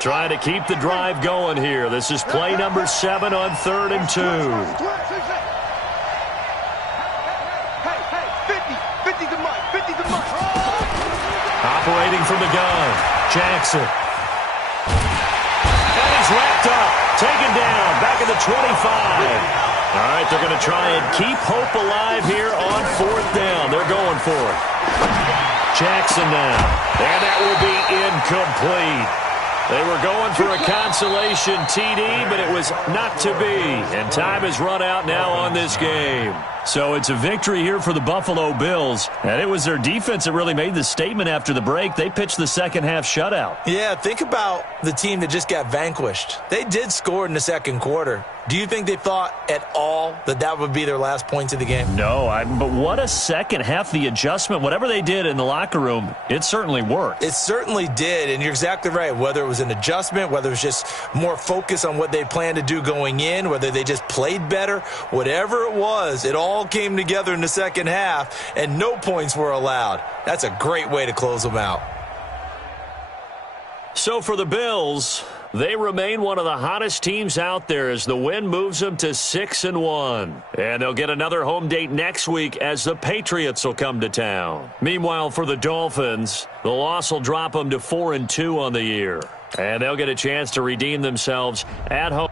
Trying to keep the drive going here. This is play number 7 on 3rd and 2. Operating from the gun, Jackson. And he's wrapped up, taken down, back at the 25. All right, they're going to try and keep hope alive here on 4th down. They're going for it. Jackson now, and that will be incomplete. They were going for a consolation TD, but it was not to be. And time has run out now on this game. So it's a victory here for the Buffalo Bills. And it was their defense that really made the statement after the break. They pitched the second half shutout. Yeah, think about the team that just got vanquished. They did score in the second quarter. Do you think they thought at all that that would be their last points of the game? No, but what a second half. The adjustment, whatever they did in the locker room, it certainly worked. It certainly did, and you're exactly right. Whether it was an adjustment, whether it was just more focus on what they planned to do going in, whether they just played better, whatever it was, it all came together in the second half, and no points were allowed. That's a great way to close them out. So for the Bills, they remain one of the hottest teams out there as the win moves them to 6-1. And they'll get another home date next week as the Patriots will come to town. Meanwhile, for the Dolphins, the loss will drop them to 4-2 on the year. And they'll get a chance to redeem themselves at home.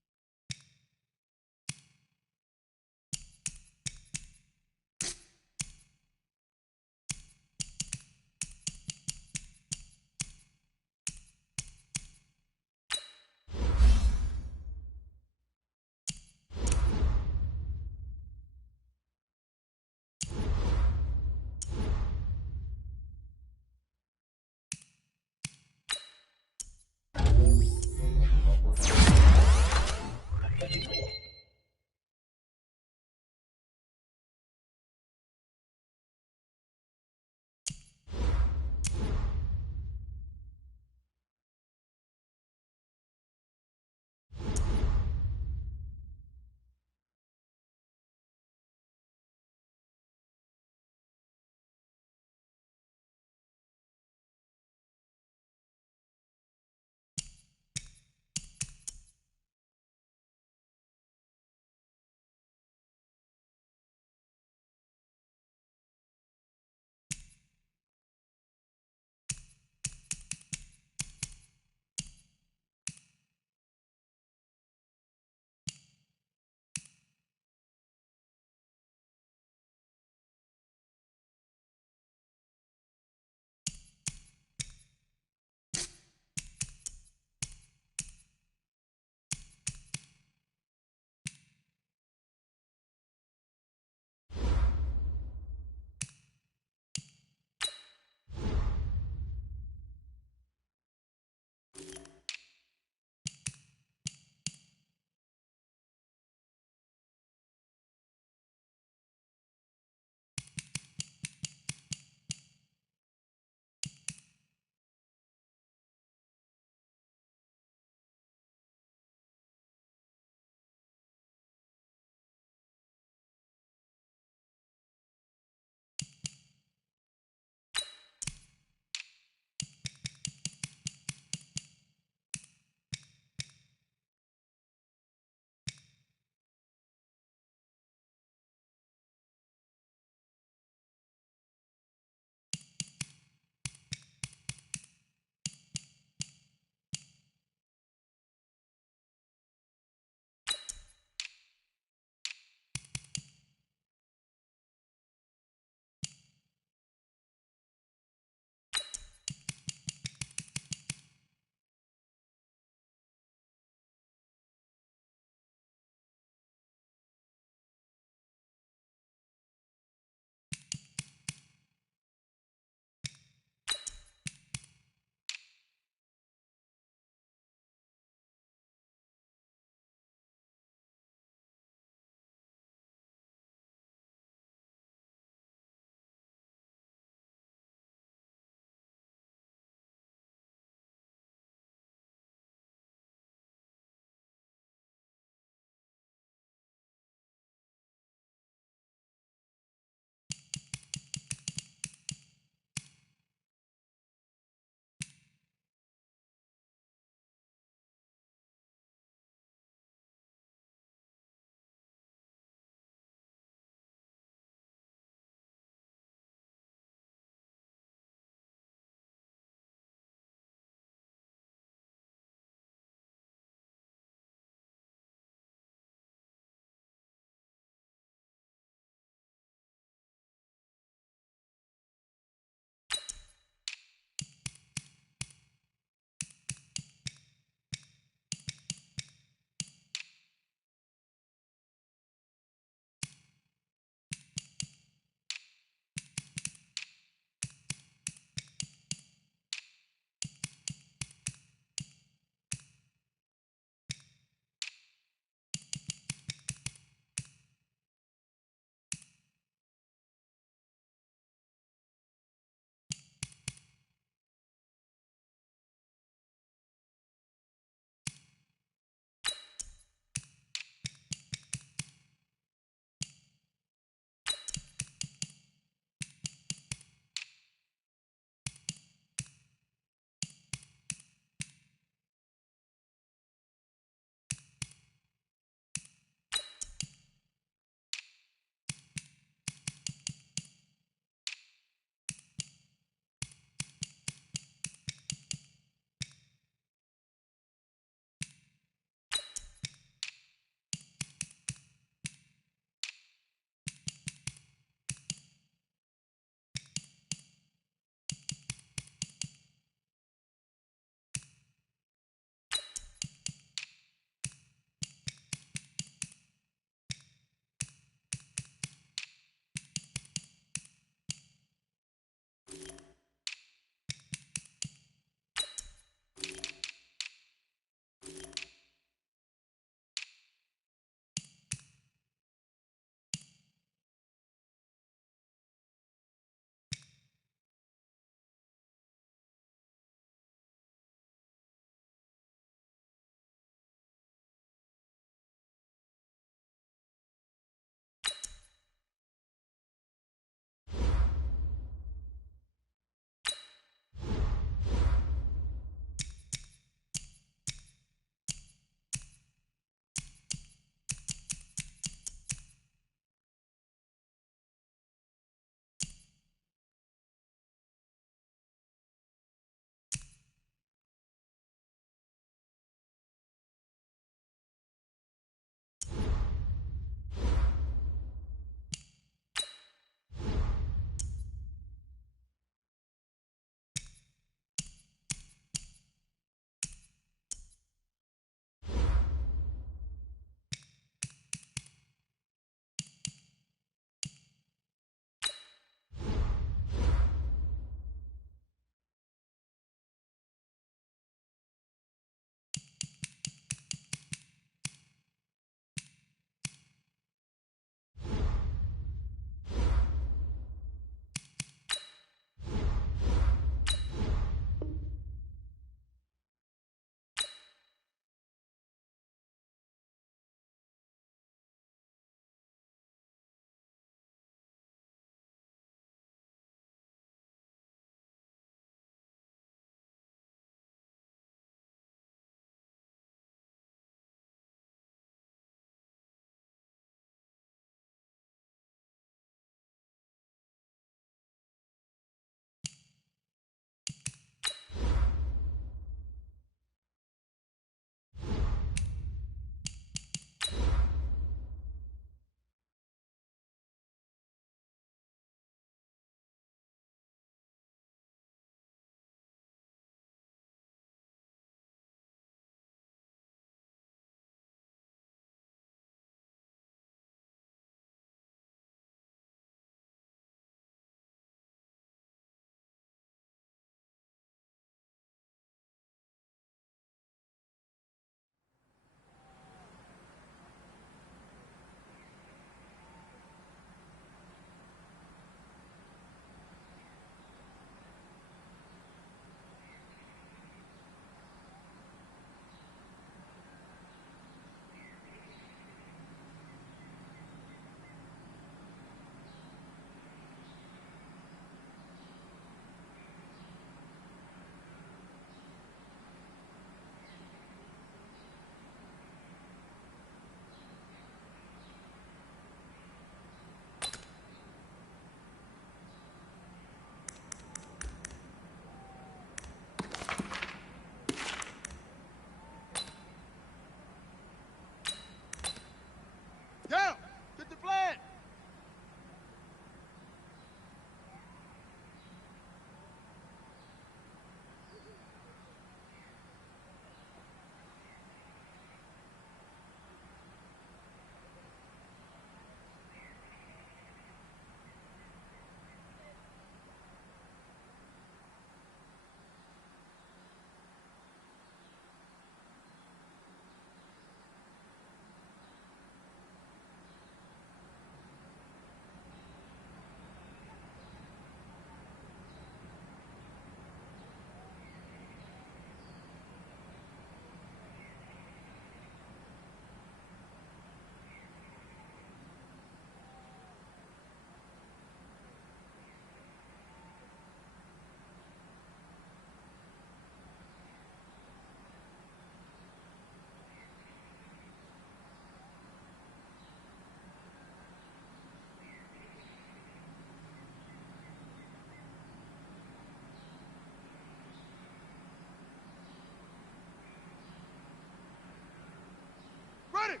Ready!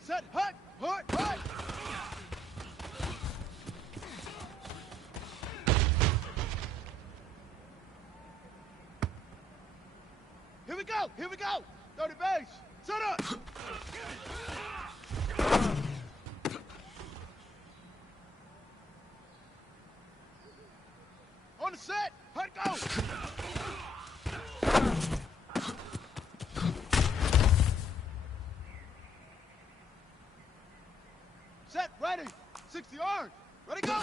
Set, hut, hut, hut! Here we go, here we go! 30 base, set up! On the set, hut, go! Set, ready, 60 yards, ready, go!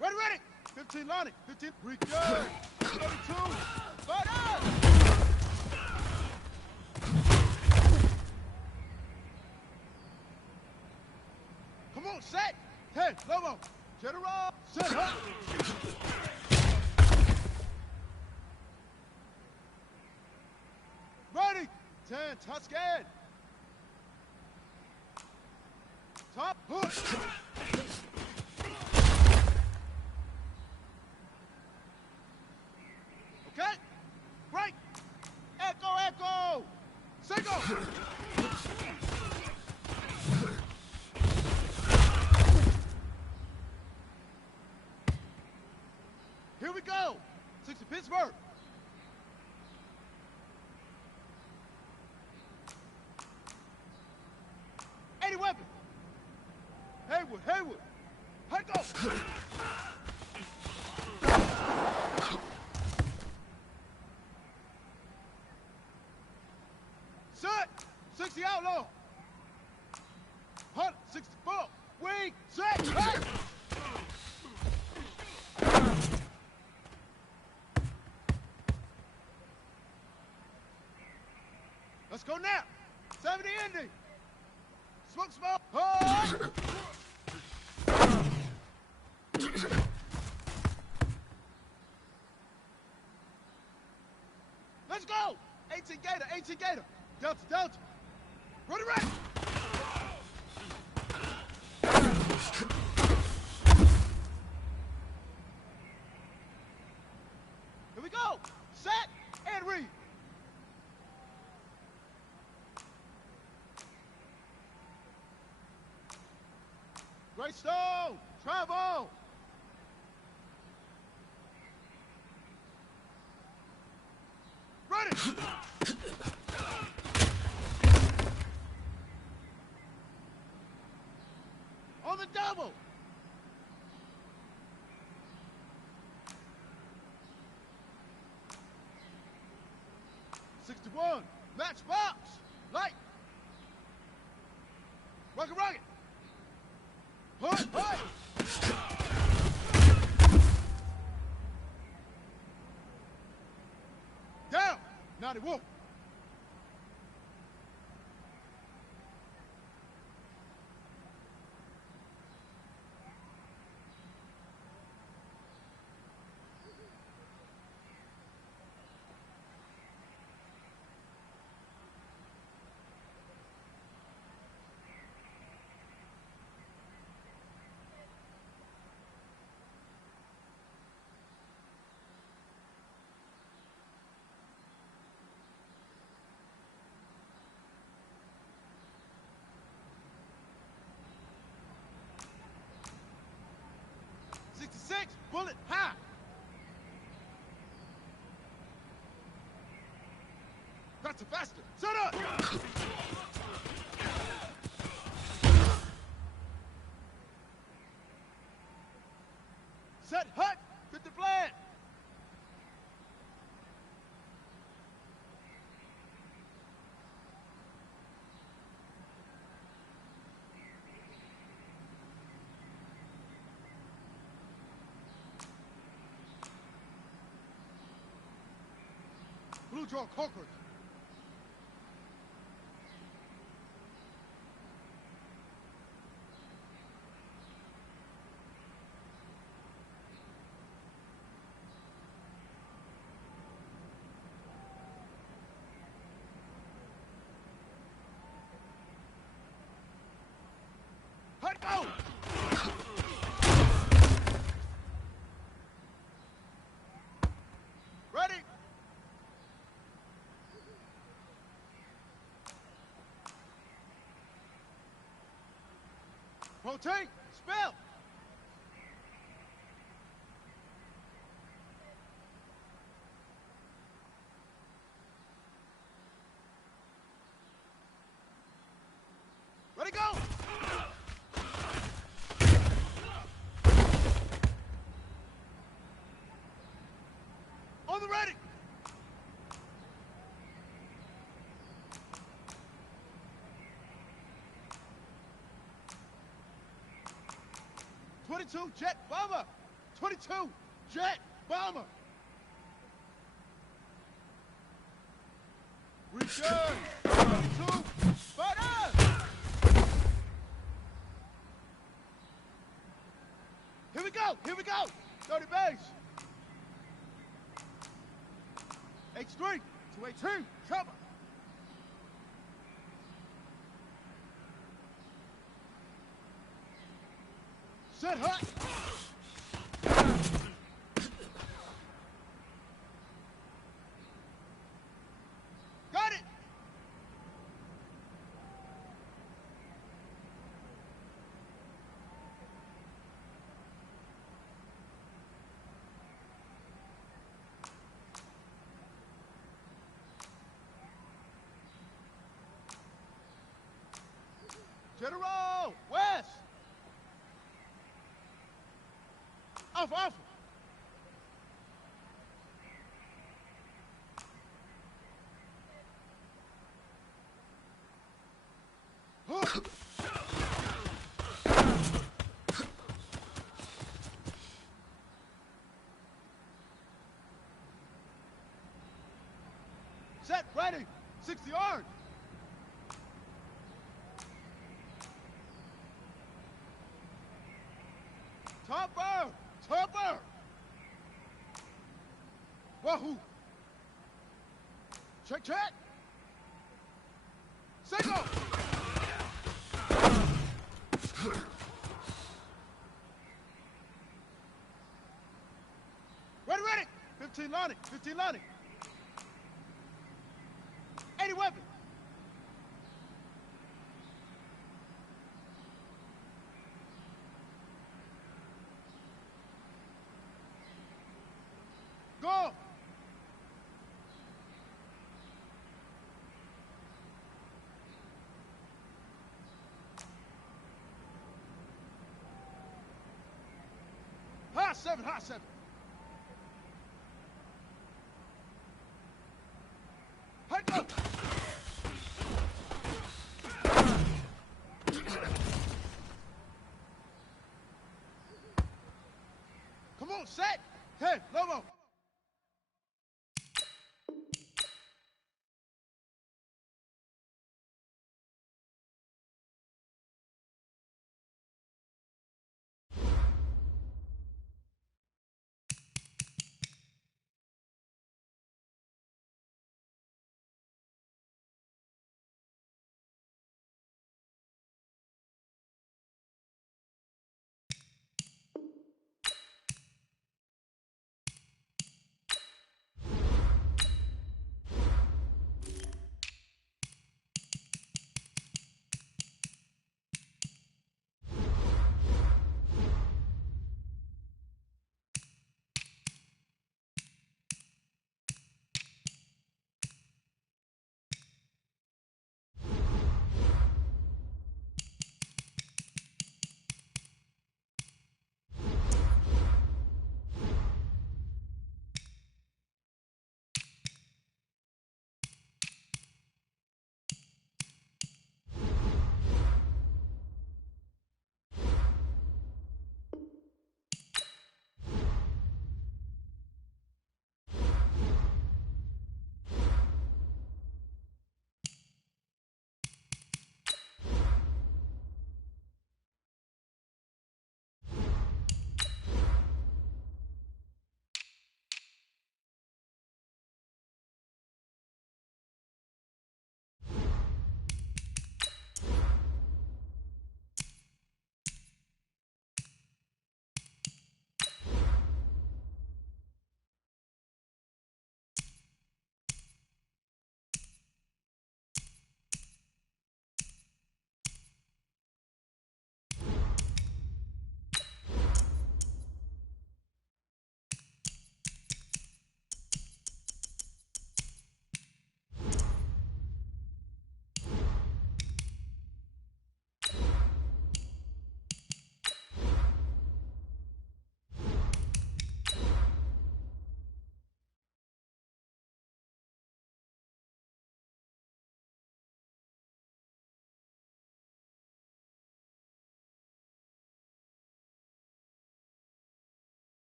Ready, ready! 15 Lonnie, 15, return! 32, fight up! Come on, set! 10, Lobo, General, set up! Ready, 10, Tuscan! Top, push! Okay, break! Echo, echo! Single! Here we go! 60 Pittsburgh! Any weapon! Haywood, Haywood! Hut go! Set! 60 outlaw! Hunt, 64! Wing! Set! Hey! Let's go now! 70 Indy! Smoke, smoke! Oh! Let's go! 18 Gator, 18 Gator! Delta, Delta! Ready, ready! Here we go! Set and read! Great Stone! Travel! Ready! On the double! '61, matchbox, light! Rocket, rocket! Hut, hut! Down! 90 Wolf! '66, bullet high! That's a faster! Set up! Set hut! 50 flat! Blue Jaw Conquerors! Rotate. Spell. Ready, go! On the ready! '22 jet bomber! '22 jet bomber! Return! '22 fire! Here we go! Here we go! 30 base! H3 to 18, cover! Set hut! Got it! General! West! Alpha, Alpha! Huh. Set, ready! 60 yards! Topper! Topper! Wahoo! Check, check! Signal! Ready, ready! 15 lining, 15 lining. 80 weapon. Go! High 7, high 7. High go! Come on, set! 10, Lobo!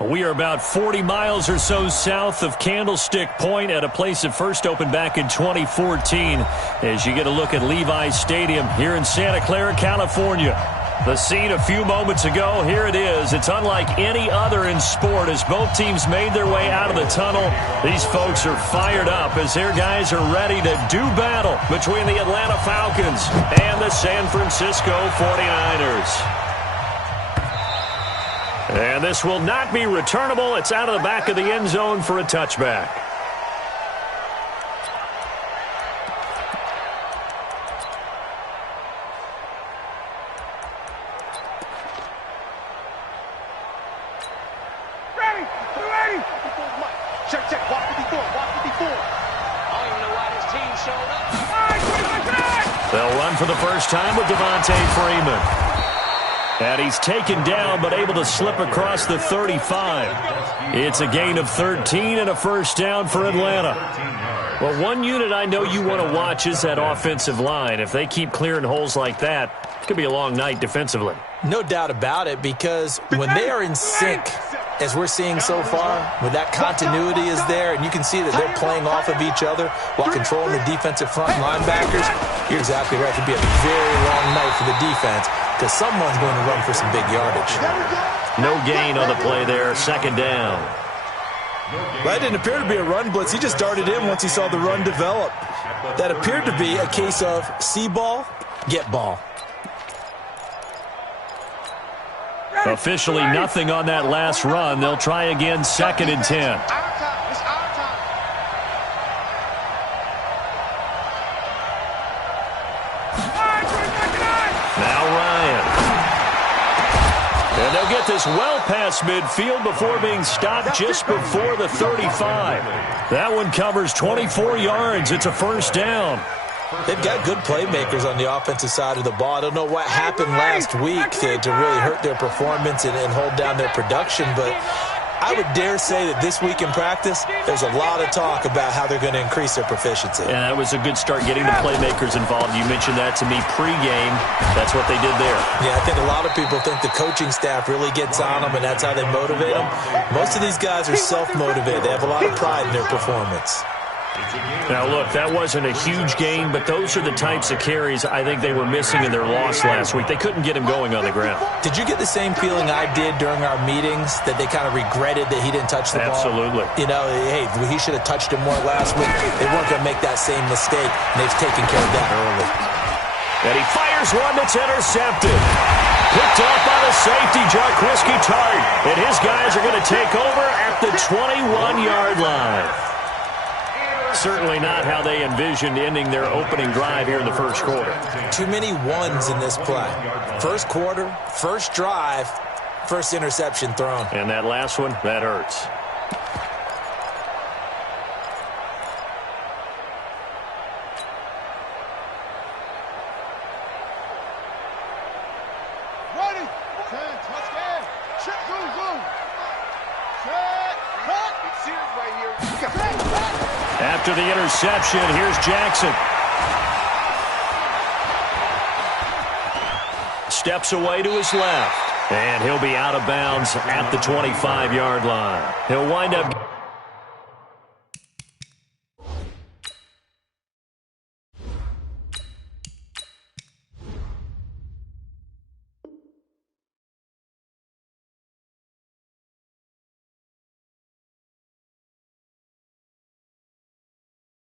We are about 40 miles or so south of Candlestick Point at a place that first opened back in 2014 as you get a look at Levi's Stadium here in Santa Clara, California. The scene a few moments ago, here it is. It's unlike any other in sport as both teams made their way out of the tunnel. These folks are fired up as their guys are ready to do battle between the Atlanta Falcons and the San Francisco 49ers. And this will not be returnable. It's out of the back of the end zone for a touchback. Ready! Check, walk 54. I don't even know why this team showed up. They'll run for the first time with Devontae Freeman. And he's taken down but able to slip across the 35. It's a gain of 13 and a first down for Atlanta. Well, one unit I know you want to watch is that offensive line. If they keep clearing holes like that, it could be a long night defensively. No doubt about it, because when they are in sync, as we're seeing so far, when that continuity is there, and you can see that they're playing off of each other while controlling the defensive front linebackers, you're exactly right. It could be a very long night for the defense because someone's going to run for some big yardage. No gain on the play there, second down. That didn't appear to be a run blitz. He just darted in once he saw the run develop. That appeared to be a case of see ball, get ball. Officially nothing on that last run. They'll try again, second and 10. It's our time. Now Ryan. And they'll get this well past midfield before being stopped just before the 35. That one covers 24 yards. It's a first down. They've got good playmakers on the offensive side of the ball. I don't know what happened last week to really hurt their performance and hold down their production, but I would dare say that this week in practice, there's a lot of talk about how they're going to increase their proficiency. And that was a good start getting the playmakers involved. You mentioned that to me pregame. That's what they did there. Yeah, I think a lot of people think the coaching staff really gets on them, and that's how they motivate them. Most of these guys are self-motivated. They have a lot of pride in their performance. Now, look, that wasn't a huge gain, but those are the types of carries I think they were missing in their loss last week. They couldn't get him going on the ground. Did you get the same feeling I did during our meetings, that they kind of regretted that he didn't touch the ball? Absolutely. You know, hey, he should have touched him more last week. They weren't going to make that same mistake, and they've taken care of that early. And he fires one that's intercepted. Picked off by the safety, Jarquiski Tart. And his guys are going to take over at the 21-yard line. Certainly not how they envisioned ending their opening drive here in the first quarter. Too many ones in this play. First quarter, first drive, first interception thrown. And that last one, that hurts. Ready. Touchdown. Check, go. Check. Cut. It's serious right here. After the interception, here's Jackson. Steps away to his left. And he'll be out of bounds at the 25-yard line. He'll wind up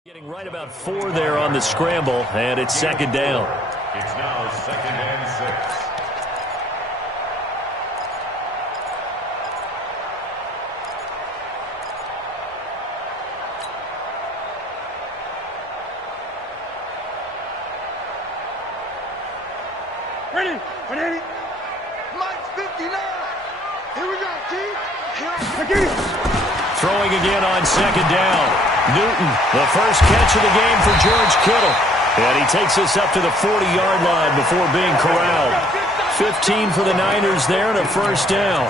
getting right about 4 there on the scramble, and it's second down. It's now second and 6. Ready. Mike's 59. Here we go, Keith. Throwing again on second down. Newton, the first catch of the game for George Kittle. And he takes us up to the 40-yard line before being corralled. 15 for the Niners there and a first down.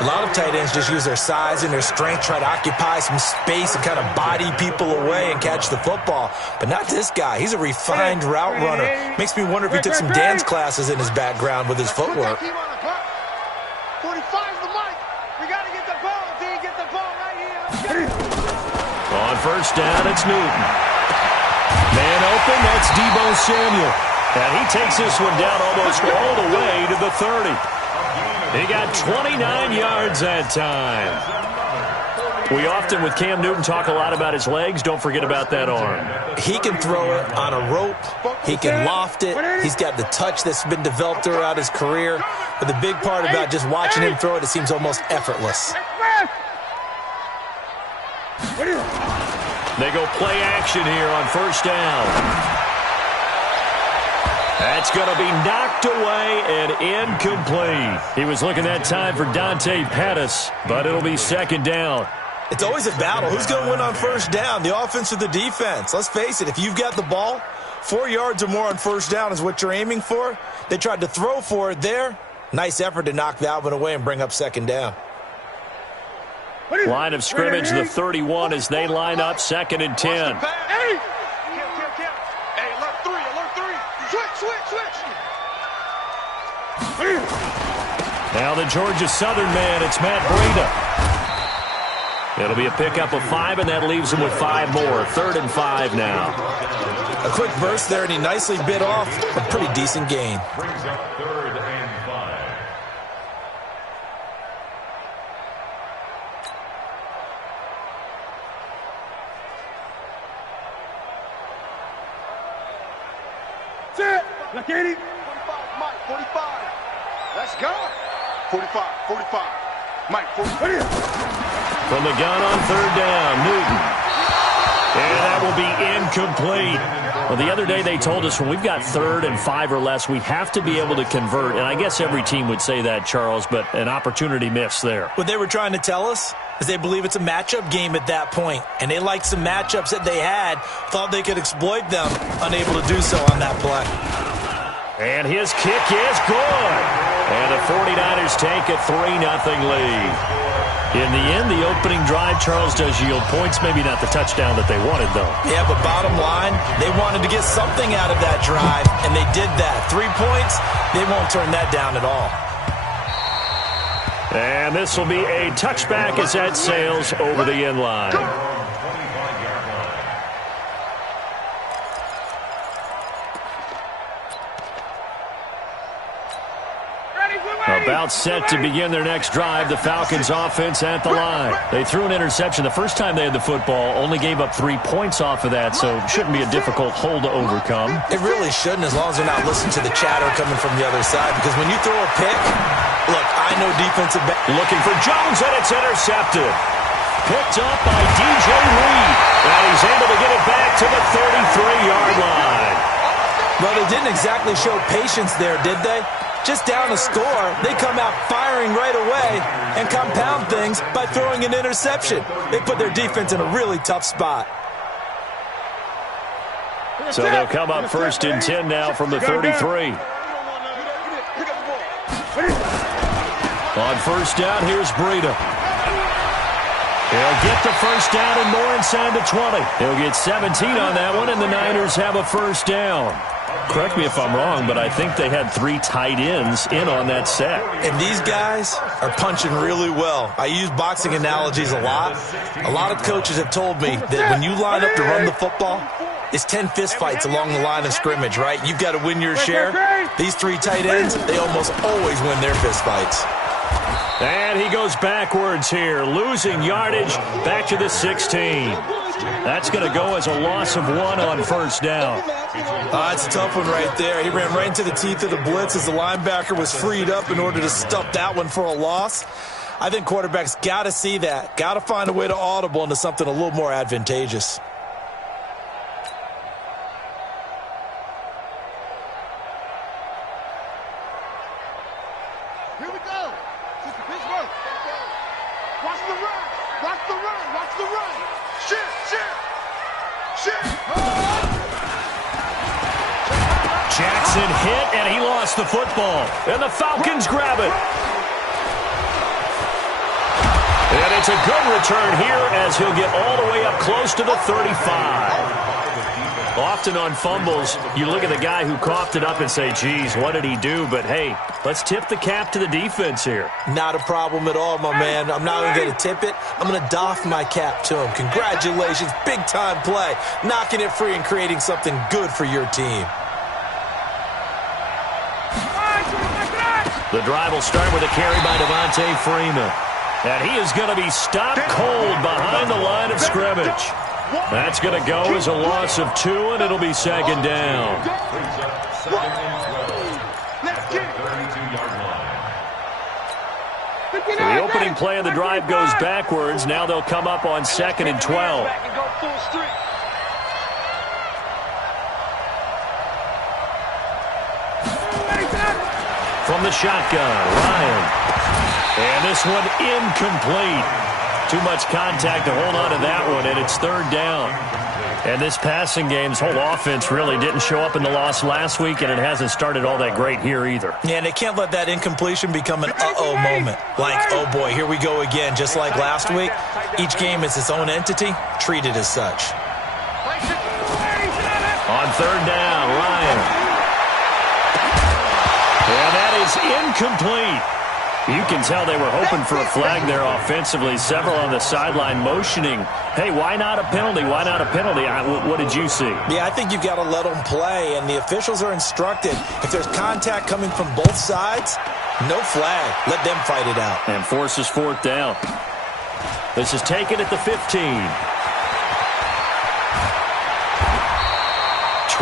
A lot of tight ends just use their size and their strength, try to occupy some space and kind of body people away and catch the football. But not this guy. He's a refined route runner. Makes me wonder if he took some dance classes in his background with his footwork. 45's the mic. We got to get the ball, D. Get the ball right here. On first down, it's Newton. Man open, that's Deebo Samuel. And he takes this one down almost all the way to the 30. He got 29 yards that time. We often, with Cam Newton, talk a lot about his legs. Don't forget about that arm. He can throw it on a rope. He can loft it. He's got the touch that's been developed throughout his career. But the big part about just watching him throw it, it seems almost effortless. They go play action here on first down. That's going to be knocked away and incomplete. He was looking that time for Dante Pettis, but it'll be second down. It's always a battle. Who's going to win on first down, the offense or the defense? Let's face it, if you've got the ball, 4 yards or more on first down is what you're aiming for. They tried to throw for it there. Nice effort to knock that one away and bring up second down. Line of scrimmage, the 31 as they line up, 2nd and 10. Hey, alert three. Switch. Now the Georgia Southern man, it's Matt Breida. It'll be a pickup of 5, and that leaves him with 5 more. 3rd and 5 now. A quick burst there, and he nicely bit off a pretty decent gain. Brings up 3rd and 5. Sit. Look at him. 45, Mike, 45. Let's go. 45. Mike, 45. From the gun on 3rd down, Newton. And that will be incomplete. Well, the other day they told us when we've got 3rd and 5 or less, we have to be able to convert. And I guess every team would say that, Charles, but an opportunity missed there. What they were trying to tell us is they believe it's a matchup game at that point. And they liked some matchups that they had, thought they could exploit them, unable to do so on that play. And his kick is good. And the 49ers take a 3-0 lead. In the end, the opening drive, Charles, does yield points. Maybe not the touchdown that they wanted, though. Yeah, but bottom line, they wanted to get something out of that drive, and they did that. 3 points, they won't turn that down at all. And this will be a touchback as that sails over the end line. About set to begin their next drive, the Falcons offense at the line. They threw an interception the first time they had the football, only gave up 3 points off of that, so it shouldn't be a difficult hole to overcome. It really shouldn't, as long as they're not listening to the chatter coming from the other side, because when you throw a pick, look, I know defensive back. Looking for Jones, and it's intercepted. Picked up by DJ Reed, and he's able to get it back to the 33-yard line. Well, they didn't exactly show patience there, did they? Just down a score, they come out firing right away and compound things by throwing an interception. They put their defense in a really tough spot. So they'll come up 1st and 10 now from the 33. On first down, here's Breida. He'll get the first down and more inside the 20. He'll get 17 on that one, and the Niners have a first down. Correct me if I'm wrong, but I think they had 3 tight ends in on that set. And these guys are punching really well. I use boxing analogies a lot. A lot of coaches have told me that when you line up to run the football, it's 10 fistfights along the line of scrimmage, right? You've got to win your share. These 3 tight ends, they almost always win their fistfights. And he goes backwards here, losing yardage back to the 16. That's going to go as a loss of 1 on first down. That's a tough one right there. He ran right into the teeth of the blitz as the linebacker was freed up in order to stuff that one for a loss. I think quarterbacks got to see that. Got to find a way to audible into something a little more advantageous. Here we go. Pittsburgh. Watch the run. Watch the run. Watch the run. Shit. Jackson hit, and he lost the football. And the Falcons grab it. And it's a good return here as he'll get all the way up close to the 35. Often on fumbles, you look at the guy who coughed it up and say, geez, what did he do? But, hey, let's tip the cap to the defense here. Not a problem at all, my man. I'm not even going to tip it. I'm going to doff my cap to him. Congratulations. Big-time play. Knocking it free and creating something good for your team. The drive will start with a carry by Devontae Freeman. And he is going to be stopped cold behind the line of scrimmage. That's going to go as a loss of 2, and it'll be second down. So the opening play of the drive goes backwards. Now they'll come up on 2nd and 12. From the shotgun, Ryan. And this one incomplete. Too much contact to hold on to that one, and it's 3rd down. And this passing game's whole offense really didn't show up in the loss last week, and it hasn't started all that great here either. Yeah, and they can't let that incompletion become an uh-oh moment. Like, oh boy, here we go again. Just like last week, each game is its own entity, treated as such. On 3rd down, Ryan. And that is incomplete. You can tell they were hoping for a flag there offensively. Several on the sideline motioning, hey, why not a penalty? Why not a penalty? What did you see? Yeah, I think you've got to let them play, and the officials are instructed. If there's contact coming from both sides, no flag. Let them fight it out. And forces 4th down. This is taken at the 15.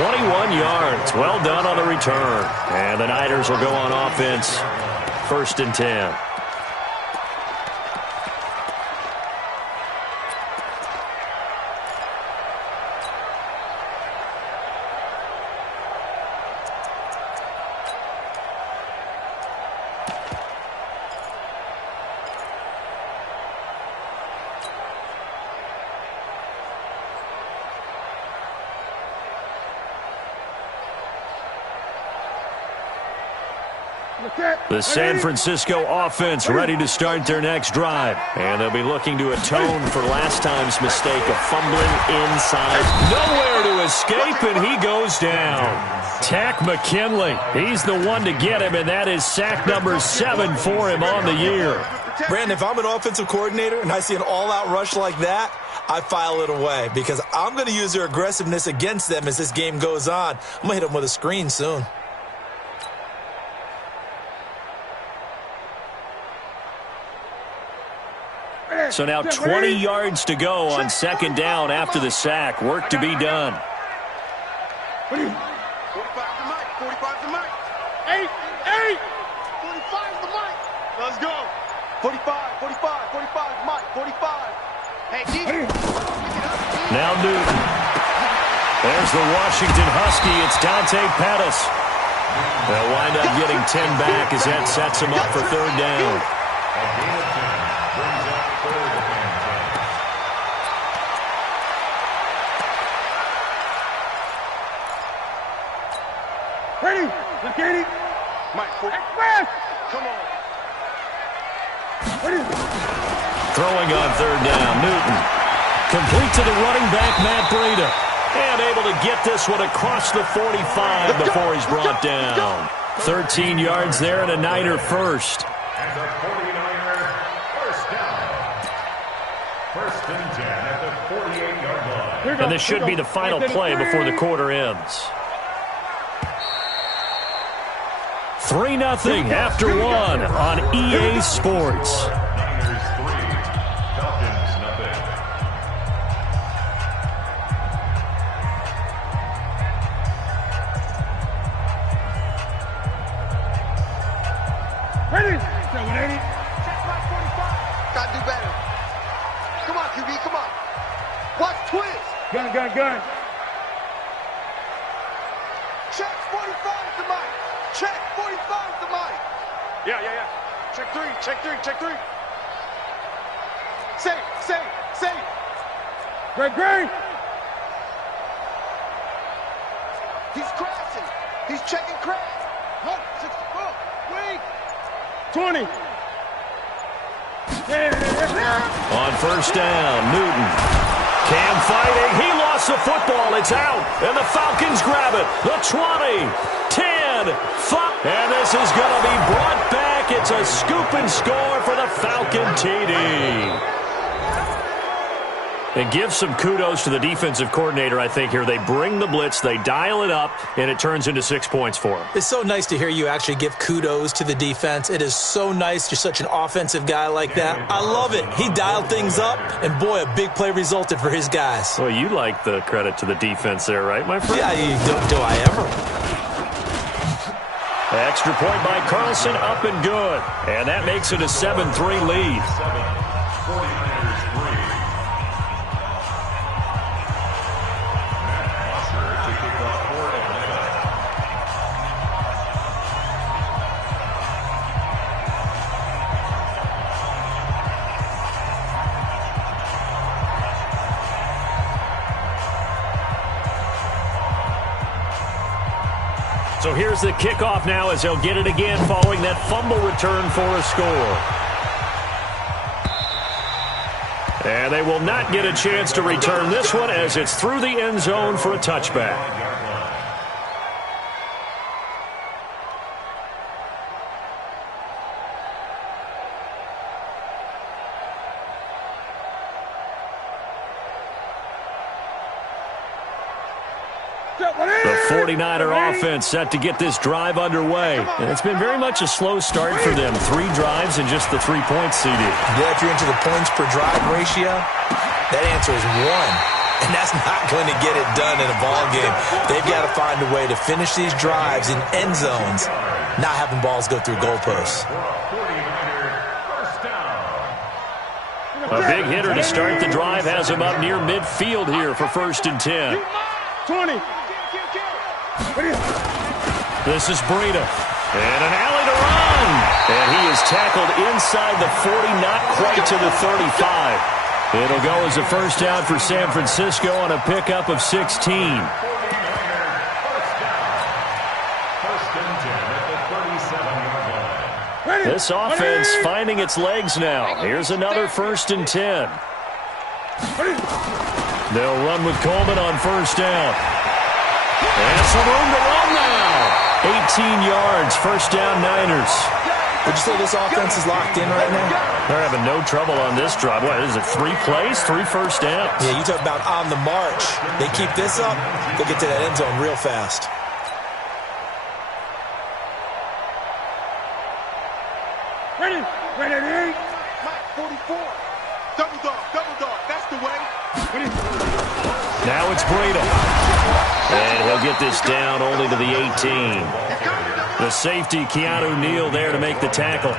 21 yards. Well done on the return. And the Niners will go on offense. 1st and 10. The San Francisco offense ready to start their next drive. And they'll be looking to atone for last time's mistake of fumbling inside. Nowhere to escape, and he goes down. Tack McKinley, he's the one to get him, and that is sack number 7 for him on the year. Brandon, if I'm an offensive coordinator and I see an all-out rush like that, I file it away because I'm going to use their aggressiveness against them as this game goes on. I'm going to hit them with a screen soon. So now 20 yards to go on 2nd down after the sack. Work to be done. 45 to Mike. 45 to Mike. 8. 45 to Mike. Let's go. 45. 45. Mike. 45. Hey, now Newton. There's the Washington Husky. It's Dante Pettis. They'll wind up getting 10 back as that sets him up for 3rd down. Ready? Mike, come on. Ready? Throwing on 3rd down, Newton. Complete to the running back, Matt Breida. And able to get this one across the 45 before he's brought down. 13 yards there and a Niner first. And the 49er first down. 1st and 10 at the 48-yard line. And this should be the final play before the quarter ends. 3-0 after 1 on EA Sports. Niners 3, Falcons nothing. Ready? 180. Check my 45. Gotta do better. Come on, QB, come on. Watch twist. Gun. Check 45 to Mike. Check 45 to Mike. Yeah. Check 3. Safe. Great. He's crashing. He's checking crash. 64. Wait. 20. On 1st down, Newton. Cam fighting. He lost lost the football. It's out, and the Falcons grab it. The 20, 10, 5. And this is going to be brought back. It's a scoop and score for the Falcon TD. And give some kudos to the defensive coordinator, I think, here. They bring the blitz, they dial it up, and it turns into 6 points for them. It's so nice to hear you actually give kudos to the defense. It is so nice. You're such an offensive guy like that. I love it. He dialed things up, and boy, a big play resulted for his guys. Well, you like the credit to the defense there, right, my friend? Yeah, do I ever? Extra point by Carlson, up and good. And that makes it a 7-3 lead. 49ers 3. To kick off for Atlanta. So here's the kickoff now as they'll get it again following that fumble return for a score. And they will not get a chance to return this one as it's through the end zone for a touchback. The 49er offense set to get this drive underway. And it's been very much a slow start for them. 3 drives and just the 3 points, CD. Yeah, if you're into the points per drive ratio, that answer is 1. And that's not going to get it done in a ball game. They've got to find a way to finish these drives in end zones, not having balls go through goalposts. A big hitter to start the drive has him up near midfield here for 1st and 10. 20. This is Breida. And an alley to run. And he is tackled inside the 40, not quite to the 35. It'll go as a first down for San Francisco on a pickup of 16. This offense finding its legs now. Here's another 1st and 10. They'll run with Coleman on first down. And some room to run now. 18 yards, first down Niners. Would you say this offense is locked in right now? They're having no trouble on this drive. What is it, 3 plays, 3 first downs? Yeah, you talk about on the march. They keep this up, they'll get to that end zone real fast. Ready, 44. Double dog, that's the way. Now it's Breida. And he'll get this down only to the 18. The safety, Keanu Neal, there to make the tackle.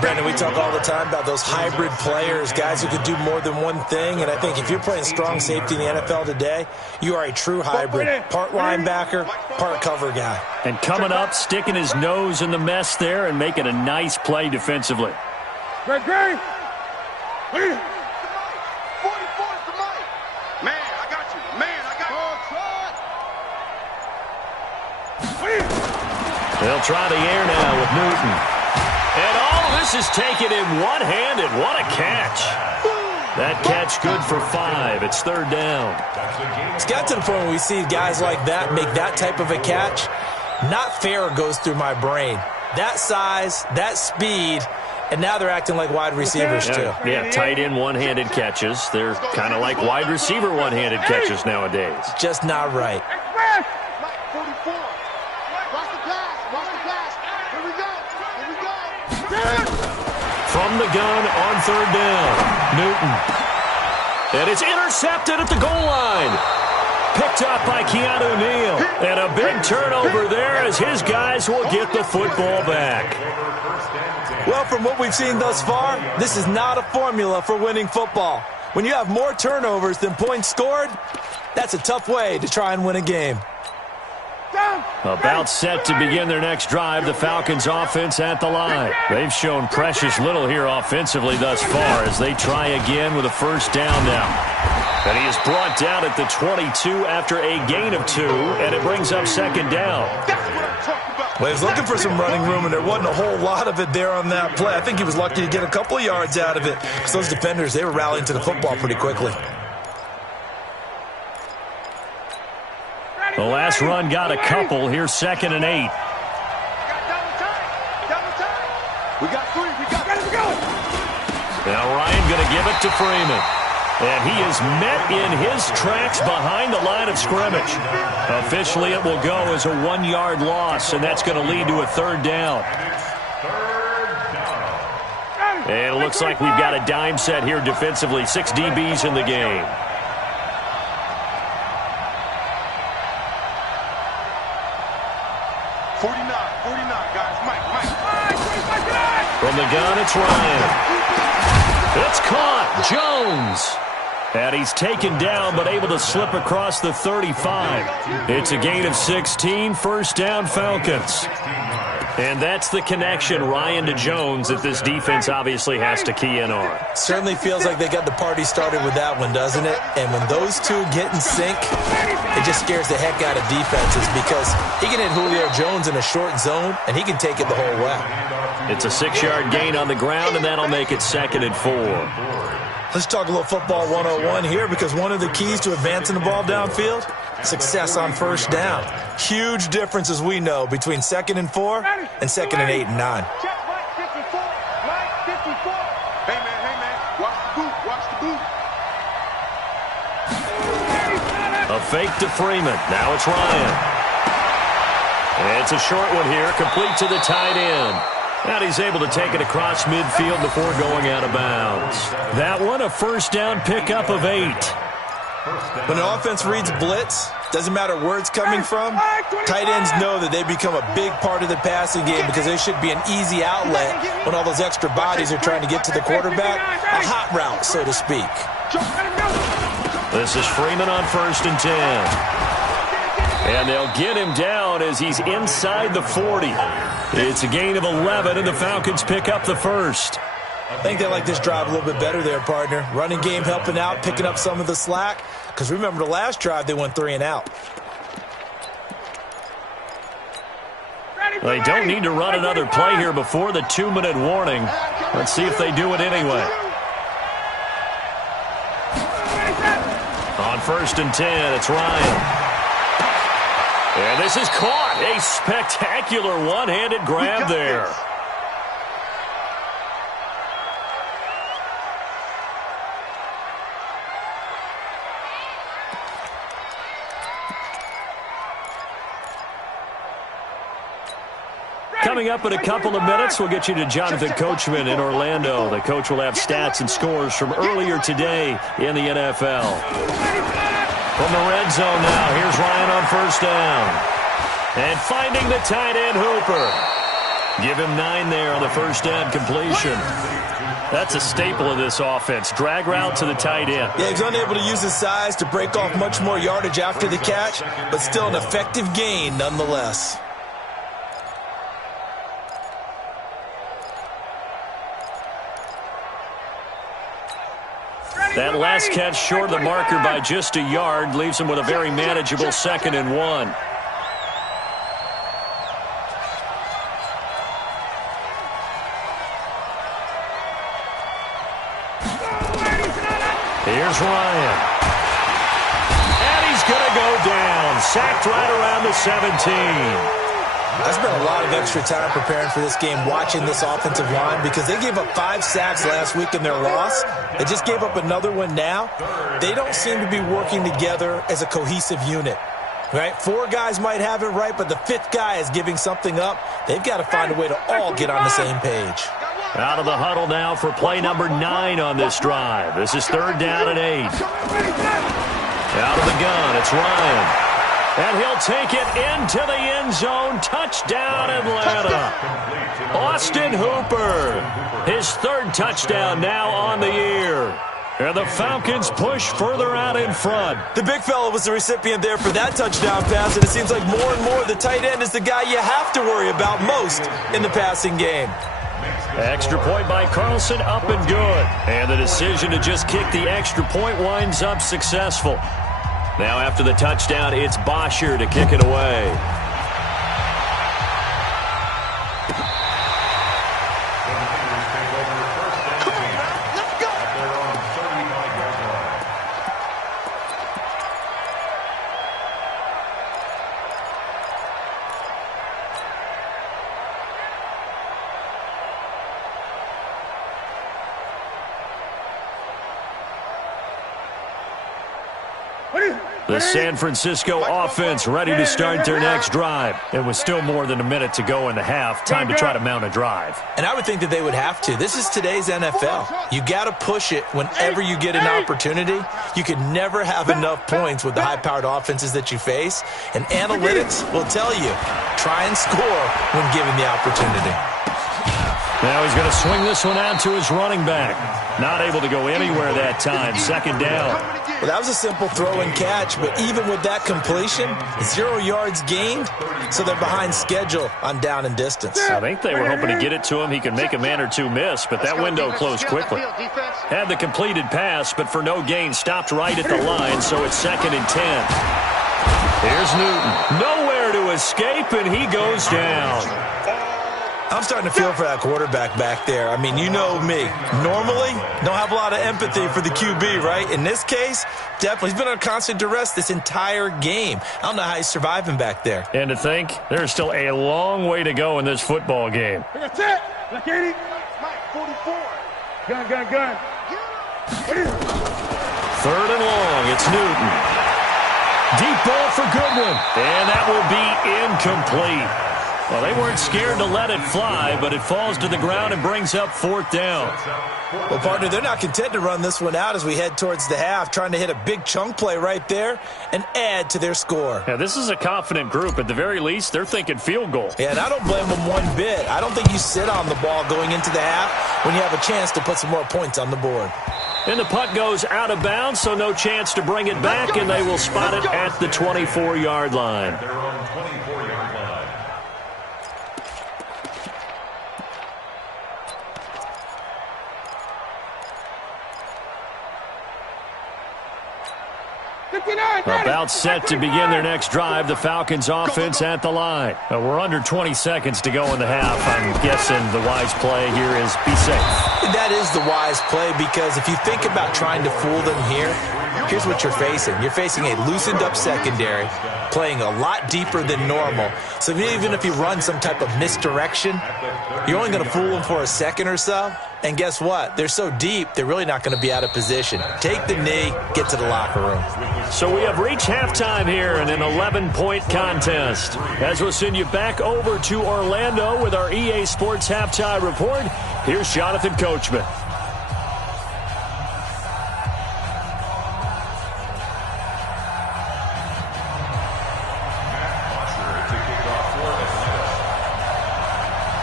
Brandon, we talk all the time about those hybrid players, guys who could do more than one thing. And I think if you're playing strong safety in the NFL today, you are a true hybrid. Part linebacker, part cover guy. And coming up, sticking his nose in the mess there and making a nice play defensively. Great. 44 to Mike. Man, I got you. They'll try the air now with Newton. And all this is taken in one-handed. What a catch. That catch good for 5. It's 3rd down. It's got to the point where we see guys like that make that type of a catch. Not fair goes through my brain. That size, that speed, and now they're acting like wide receivers too. Yeah, tight end one-handed catches. They're kind of like wide receiver one-handed catches nowadays. Just not right. 44. Watch the pass. Here we go. From the gun on 3rd down, Newton. And it's intercepted at the goal line. Picked up by Keanu Neal. And a big turnover there as his guys will get the football back. Well, from what we've seen thus far, this is not a formula for winning football. When you have more turnovers than points scored, that's a tough way to try and win a game. About set to begin their next drive, the Falcons offense at the line. They've shown precious little here offensively thus far as they try again with a first down now. And he is brought down at the 22 after a gain of 2, and it brings up 2nd down. Well, he was looking for some running room, and there wasn't a whole lot of it there on that play. I think he was lucky to get a couple of yards out of it because those defenders, they were rallying to the football pretty quickly. The last run got a couple. Here's 2nd and 8. We got 3. We got to go. Now Ryan going to give it to Freeman. And he is met in his tracks behind the line of scrimmage. Officially, it will go as a 1-yard loss, and that's going to lead to a 3rd down. And it looks like we've got a dime set here defensively. 6 DBs in the game. From the gun, it's Ryan. It's caught. Jones. And he's taken down, but able to slip across the 35. It's a gain of 16, 1st down Falcons. And that's the connection, Ryan to Jones, that this defense obviously has to key in on. Certainly feels like they got the party started with that one, doesn't it? And when those two get in sync, it just scares the heck out of defenses because he can hit Julio Jones in a short zone, and he can take it the whole way. It's a 6-yard gain on the ground, and that'll make it 2nd and 4. Let's talk a little football 101 here because one of the keys to advancing the ball downfield, success on 1st down. Huge difference, as we know, between 2nd and 4 and 2nd and 8 and 9. Hey, man, watch the boot, watch the boot. A fake to Freeman. Now it's Ryan. And it's a short one here, complete to the tight end. And he's able to take it across midfield before going out of bounds. That one, a 1st down pickup of 8. When an offense reads blitz, doesn't matter where it's coming from, tight ends know that they become a big part of the passing game because there should be an easy outlet when all those extra bodies are trying to get to the quarterback. A hot route, so to speak. This is Freeman on 1st and 10. And they'll get him down as he's inside the 40. It's a gain of 11, and the Falcons pick up the 1st. I think they like this drive a little bit better there, partner. Running game helping out, picking up some of the slack. Because remember the last drive, they went 3 and out. They don't need to run another play here before the 2-minute warning. Let's see if they do it anyway. On 1st and 10, it's Ryan. And this is caught. A spectacular one-handed grab there. Coming up in a couple of minutes, we'll get you to Jonathan Coachman in Orlando. The coach will have stats and scores from earlier today in the NFL. From the red zone now, here's Ryan on 1st down. And finding the tight end, Hooper. Give him 9 there on the 1st down completion. That's a staple of this offense. Drag route to the tight end. Yeah, he's unable to use his size to break off much more yardage after the catch, but still an effective gain nonetheless. That last catch short of the marker by just a yard leaves him with a very manageable 2nd and 1. Here's Ryan. And he's going to go down. Sacked right around the 17. I spent a lot of extra time preparing for this game, watching this offensive line, because they gave up 5 sacks last week in their loss. They just gave up another one now. They don't seem to be working together as a cohesive unit, right? 4 guys might have it right, but the 5th guy is giving something up. They've got to find a way to all get on the same page. Out of the huddle now for play number 9 on this drive. This is 3rd down and 8. Out of the gun, it's Ryan. And he'll take it into the end zone. Touchdown, Atlanta. Austin Hooper. His 3rd touchdown now on the year. And the Falcons push further out in front. The big fella was the recipient there for that touchdown pass, and it seems like more and more the tight end is the guy you have to worry about most in the passing game. Extra point by Carlson, up and good. And the decision to just kick the extra point winds up successful. Now after the touchdown, it's Bosher to kick it away. The San Francisco offense ready to start their next drive. It was still more than a minute to go in the half. Time to try to mount a drive. And I would think that they would have to. This is today's NFL. You got to push it whenever you get an opportunity. You can never have enough points with the high-powered offenses that you face. And analytics will tell you, try and score when given the opportunity. Now he's going to swing this one out to his running back. Not able to go anywhere that time. Second down. Well, that was a simple throw and catch, but even with that completion, 0 yards gained, so they're behind schedule on down and distance. I think they were hoping to get it to him. He could make a man or two miss, but that window closed quickly. Had the completed pass, but for no gain, stopped right at the line, so it's 2nd and 10. Here's Newton. Nowhere to escape, and he goes down. I'm starting to feel for that quarterback back there. I mean, you know me. Normally, don't have a lot of empathy for the QB, right? In this case, definitely. He's been under constant duress this entire game. I don't know how he's surviving back there. And to think, there's still a long way to go in this football game. That's it. Look at it. Mike, 44. Gun. 3rd and long. It's Newton. Deep ball for Goodwin. And that will be incomplete. Well, they weren't scared to let it fly, but it falls to the ground and brings up 4th down. Well, partner, they're not content to run this one out as we head towards the half, trying to hit a big chunk play right there and add to their score. Yeah, this is a confident group. At the very least, they're thinking field goal. Yeah, and I don't blame them one bit. I don't think you sit on the ball going into the half when you have a chance to put some more points on the board. And the punt goes out of bounds, so no chance to bring it back, and they will spot it at the 24-yard line. Their own 24-yard line. About set to begin their next drive. The Falcons offense at the line. We're under 20 seconds to go in the half. I'm guessing the wise play here is be safe. That is the wise play, because if you think about trying to fool them here, here's what you're facing. You're facing a loosened up secondary, playing a lot deeper than normal. So even if you run some type of misdirection, you're only going to fool them for a second or so. And guess what? They're so deep, they're really not going to be out of position. Take the knee, get to the locker room. So we have reached halftime here in an 11-point contest. As we'll send you back over to Orlando with our EA Sports Halftime Report, here's Jonathan Coachman.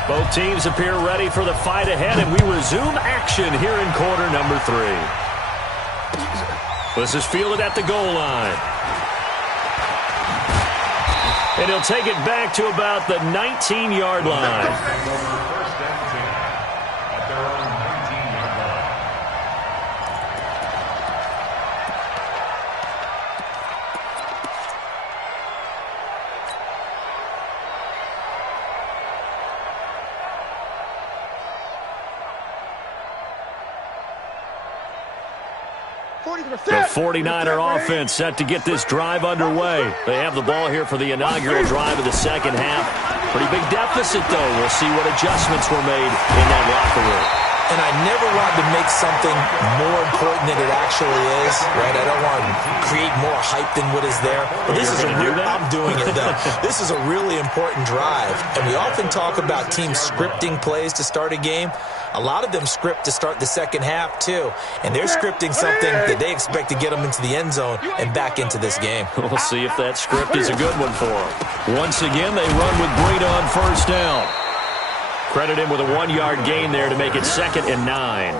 Both teams appear ready for the fight ahead, and we resume action here in quarter number 3. This is fielded at the goal line. And he'll take it back to about the 19-yard line. First and 10 at their own 19-yard line. The 49er offense set to get this drive underway. They have the ball here for the inaugural drive of the second half. Pretty big deficit, though. We'll see what adjustments were made in that locker room. And I never wanted to make something more important than it actually is, right? I don't want to create more hype than what is there. But this is I'm doing it, though. This is a really important drive. And we often talk about teams scripting plays to start a game. A lot of them script to start the second half, too. And they're scripting something that they expect to get them into the end zone and back into this game. We'll see if that script is a good one for them. Once again, they run with Breida on first down. Credit him with a 1-yard gain there to make it 2nd and 9.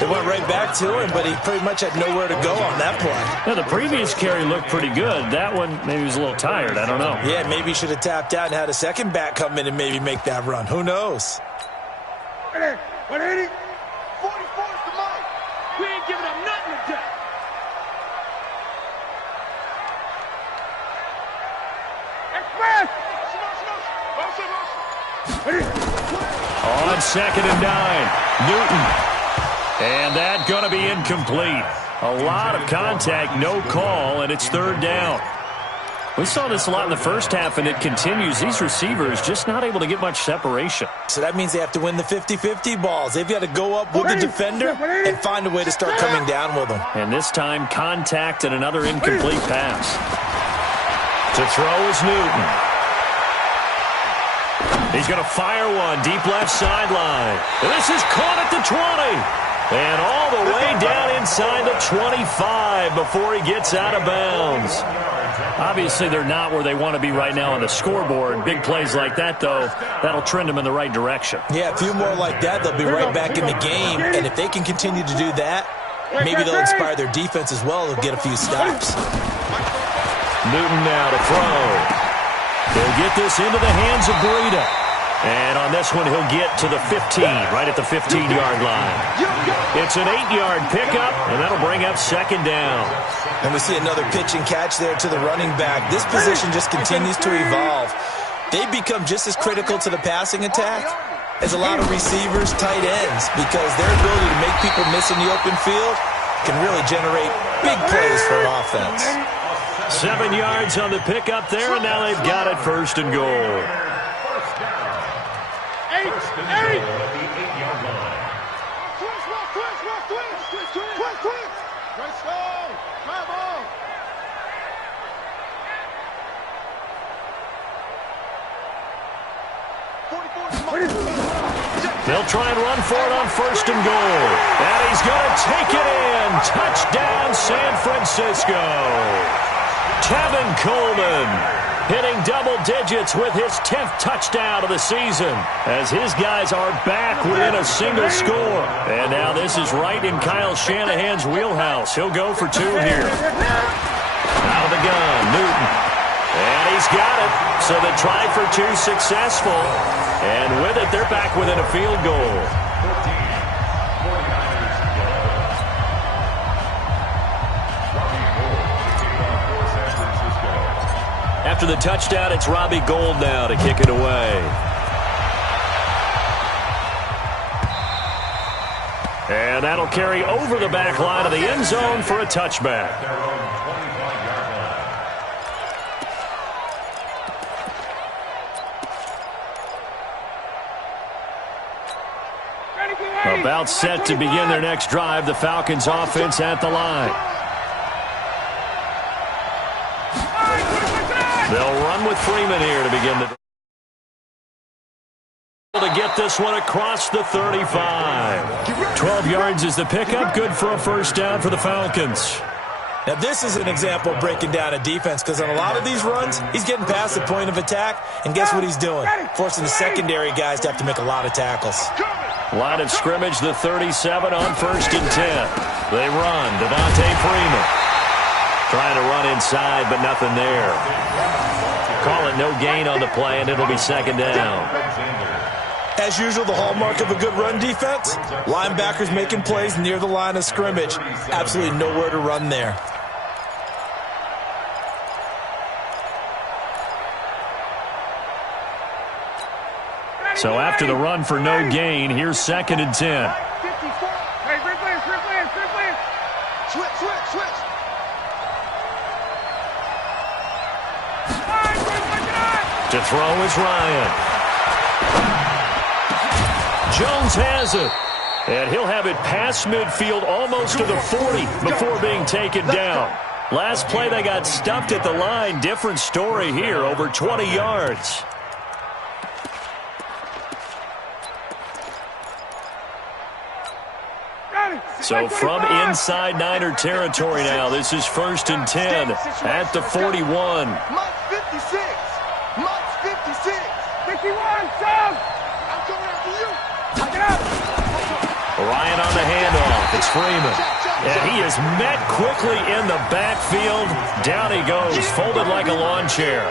They went right back to him, but he pretty much had nowhere to go on that play. Now, the previous carry looked pretty good. That one, maybe he was a little tired. I don't know. Yeah, maybe he should have tapped out and had a second back come in and maybe make that run. Who knows? 180. 44 is the mic. We ain't giving up nothing today. Express. On 2nd and 9, Newton. And that going to be incomplete. A lot of contact, no call, and it's 3rd down. We saw this a lot in the first half, and it continues. These receivers just not able to get much separation. So that means they have to win the 50-50 balls. They've got to go up with the defender and find a way to start coming down with them. And this time, contact and another incomplete pass. To throw is Newton. He's going to fire one deep left sideline. This is caught at the 20. And all the way down inside the 25 before he gets out of bounds. Obviously, they're not where they want to be right now on the scoreboard. Big plays like that, though, that'll trend them in the right direction. Yeah, a few more like that, they'll be right back in the game. And if they can continue to do that, maybe they'll inspire their defense as well. They'll get a few stops. Newton now to throw. He'll get this into the hands of Breida. And on this one, he'll get to the 15, right at the 15-yard line. It's an 8-yard pickup, and that'll bring up second down. And we see another pitch and catch there to the running back. This position just continues to evolve. They become just as critical to the passing attack as a lot of receivers, tight ends, because their ability to make people miss in the open field can really generate big plays for an offense. 7 yards on the pickup there, and now they've got it first and goal. First and goal at the 8-yard line. They'll try and run for it on first and goal. And he's going to take it in. Touchdown, San Francisco. Tevin Coleman hitting double digits with his 10th touchdown of the season as his guys are back within a single score. And now this is right in Kyle Shanahan's wheelhouse. He'll go for 2 here. Out of the gun, Newton. And he's got it. So the try for 2 successful. And with it, they're back within a field goal. After the touchdown, it's Robbie Gould now to kick it away. And that'll carry over the back line of the end zone for a touchback. About set to begin their next drive, the Falcons offense at the line. They'll run with Freeman here to begin the to get this one across the 35. 12 yards is the pickup, good for a first down for the Falcons. Now, this is an example of breaking down a defense because on a lot of these runs, he's getting past the point of attack, and guess what he's doing? Forcing the secondary guys to have to make a lot of tackles. Line of scrimmage, the 37 on first and 10. They run, Devontae Freeman. Trying to run inside, but nothing there. Call it no gain on the play, and it'll be second down. As usual, the hallmark of a good run defense, linebackers making plays near the line of scrimmage. Absolutely nowhere to run there. So after the run for no gain, here's second and 10. To throw is Ryan. Jones has it. And he'll have it past midfield almost to the 40 before being taken down. Last play they got stuffed at the line. Different story here, over 20 yards. So from inside Niner territory now, this is first and 10 at the 41. Mike 56. Mike 56. 51, Sam. I'm coming after you. Take it up. Ryan on the handoff. It's Freeman. And he is met quickly in the backfield. Down he goes, folded like a lawn chair.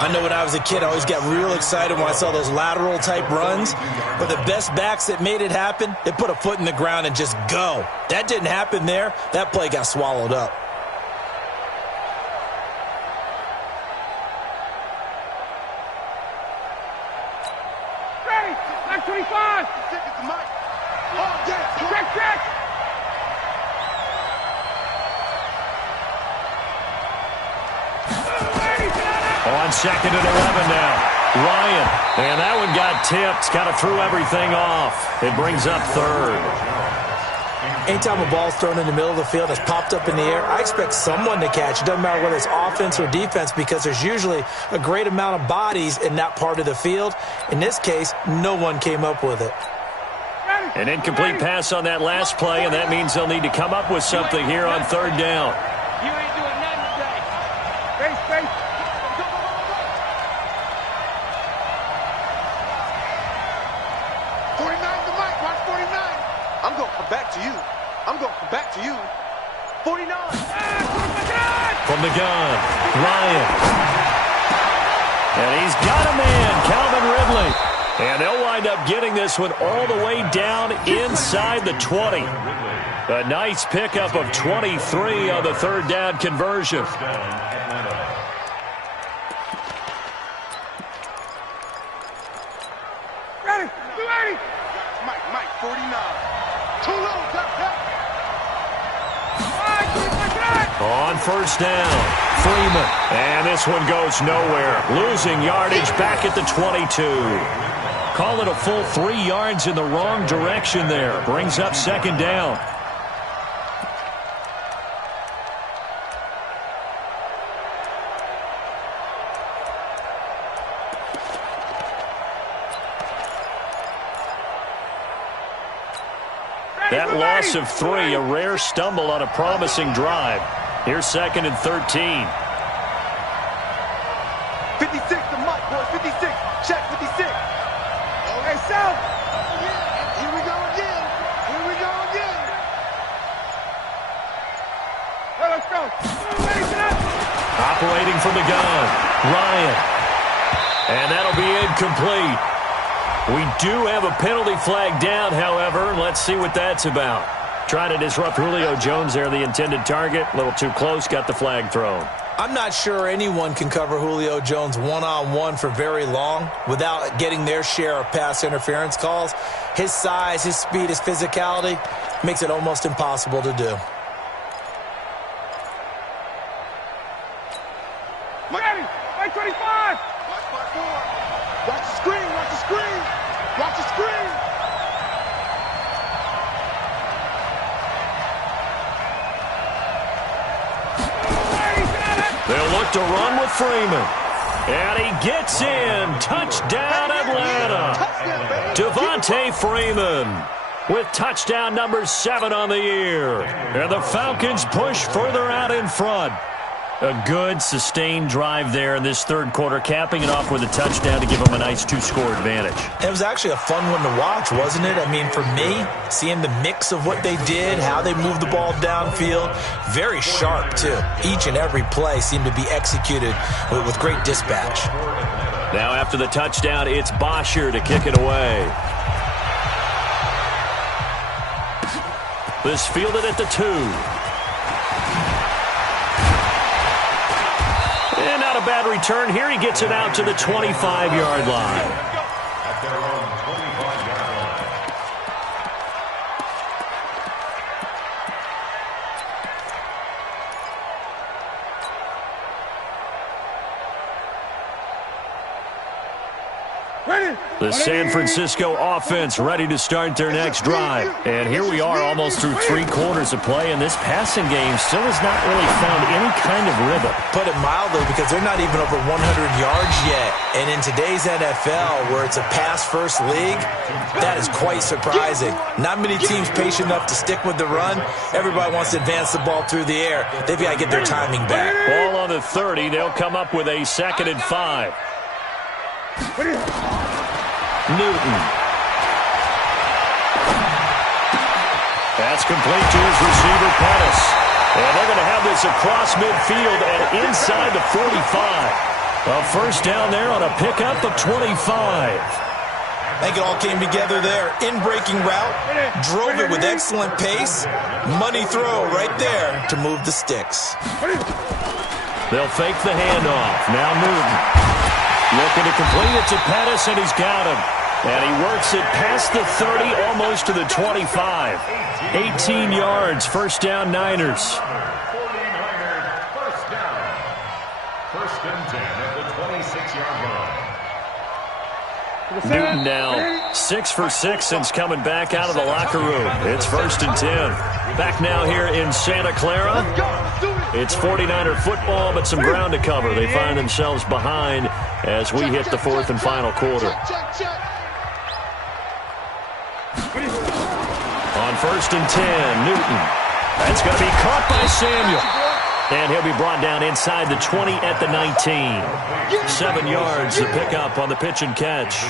I know when I was a kid, I always got real excited when I saw those lateral-type runs. But the best backs that made it happen, they put a foot in the ground and just go. That didn't happen there. That play got swallowed up. Ready. Back 25. Check. 2nd and 11 now. Ryan, and that one got tipped. Kind of threw everything off. It brings up 3rd. Anytime a ball's thrown in the middle of the field, it's popped up in the air, I expect someone to catch. It doesn't matter whether it's offense or defense because there's usually a great amount of bodies in that part of the field. In this case, no one came up with it. An incomplete pass on that last play, and that means they'll need to come up with something here on 3rd down. You ain't doing nothing today. Face. 49 the mic. Watch 49. I'm going to come back to you. 49. From the gun, Ryan. And he's got a man, Calvin Ridley. And they'll wind up getting this one all the way down inside the 20. A nice pickup of 23 on the 3rd down conversion. Ready. Mike, 49. Too low, On 1st down, Freeman. And this one goes nowhere. Losing yardage back at the 22. Call it a full 3 yards in the wrong direction there. Brings up 2nd down. That loss of 3, a rare stumble on a promising drive. Here's 2nd and 13. 56 to Mike, boys. 56. Check 56. Okay, South. Here we go again. Let's go. Operating from the gun, Ryan. And that'll be incomplete. We do have a penalty flag down, however. Let's see what that's about. Trying to disrupt Julio Jones there, the intended target. A little too close, got the flag thrown. I'm not sure anyone can cover Julio Jones one-on-one for very long without getting their share of pass interference calls. His size, his speed, his physicality makes it almost impossible to do. Ready. Mike 25. Watch the screen. They'll look to run with Freeman. And he gets in. Touchdown, Atlanta. Devontae Freeman with touchdown number 7 on the year. And the Falcons push further out in front. A good, sustained drive there in this 3rd quarter, capping it off with a touchdown to give them a nice 2-score advantage. It was actually a fun one to watch, wasn't it? I mean, for me, seeing the mix of what they did, how they moved the ball downfield, very sharp, too. Each and every play seemed to be executed with great dispatch. Now after the touchdown, it's Bosher to kick it away. This fielded at the 2. And not a bad return here. He gets it out to the 25-yard line. At their own 25-yard line. The San Francisco offense ready to start their next drive. And here we are almost through 3 quarters of play, and this passing game still has not really found any kind of rhythm. Put it mildly, because they're not even over 100 yards yet. And in today's NFL, where it's a pass-first league, that is quite surprising. Not many teams patient enough to stick with the run. Everybody wants to advance the ball through the air. They've got to get their timing back. Ball on the 30. They'll come up with a 2nd and 5. Newton. That's complete to his receiver, Pettis. And they're going to have this across midfield and inside the 45. A 1st down there on a pickup of 25. I think it all came together there. In-breaking route, drove it with excellent pace. Money throw right there to move the sticks. They'll fake the handoff. Now Newton. Looking to complete it to Pettis, and he's got him. And he works it past the 30, almost to the 25. 18 yards, 1st down, Niners. 49ers, 1st down. 1st and 10 at the 26. 6-yard line. Newton now 6 for 6 since coming back out of the locker room. It's 1st and 10. Back now here in Santa Clara. It's 49er football, but some ground to cover. They find themselves behind as we hit the 4th and final quarter. On 1st and 10, Newton. That's going to be caught by Samuel. And he'll be brought down inside the 20 at the 19. 7 yards to pick up on the pitch and catch.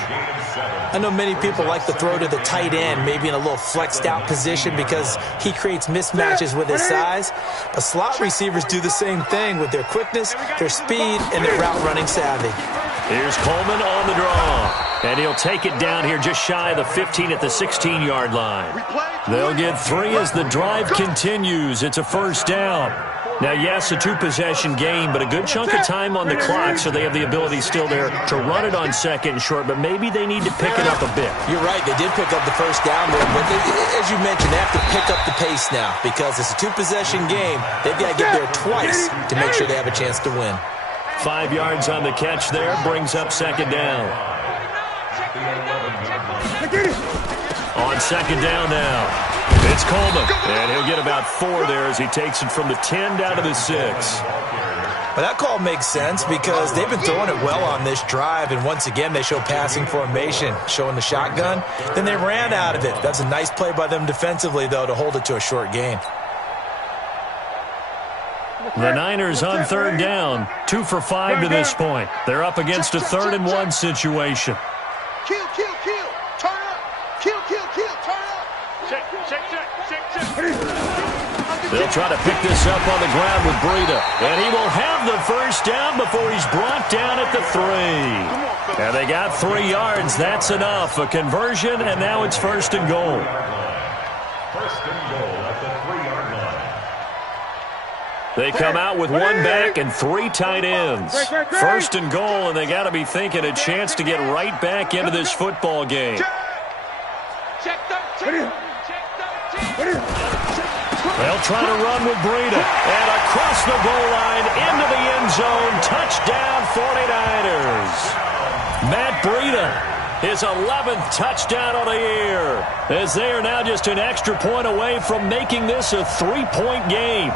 I know many people like to throw to the tight end, maybe in a little flexed out position because he creates mismatches with his size. But slot receivers do the same thing with their quickness, their speed, and their route running savvy. Here's Coleman on the draw. And he'll take it down here just shy of the 15 at the 16-yard line. They'll get 3 as the drive continues. It's a 1st down. Now, yes, a 2-possession game, but a good chunk of time on the clock, so they have the ability still there to run it on 2nd and short, but maybe they need to pick it up a bit. You're right. They did pick up the 1st down there, but as you mentioned, they have to pick up the pace now because it's a 2-possession game. They've got to get there twice to make sure they have a chance to win. 5 yards on the catch there, brings up 2nd down. On 2nd down now. It's Coleman, and he'll get about 4 there as he takes it from the 10 down to the 6. Well, that call makes sense because they've been throwing it well on this drive, and once again they show passing formation, showing the shotgun. Then they ran out of it. That's a nice play by them defensively, though, to hold it to a short gain. The Niners on 3rd down, 2 for 5 to this point. They're up against a 3rd and 1 situation. Kill, kill, kill. Turn up. Kill, kill, kill. Turn up. Check. They'll try to pick this up on the ground with Breida. And he will have the 1st down before he's brought down at the 3. And they got 3 yards. That's enough. A conversion, and now it's 1st and goal. 1st and goal at the 3-yard line. They come out with 1 back and 3 tight ends. 1st and goal, and they got to be thinking a chance to get right back into this football game. Check 13. They'll try to run with Breida. And across the goal line into the end zone. Touchdown 49ers. Matt Breida, his 11th touchdown of the year. As they are now just an extra point away from making this a 3-point game.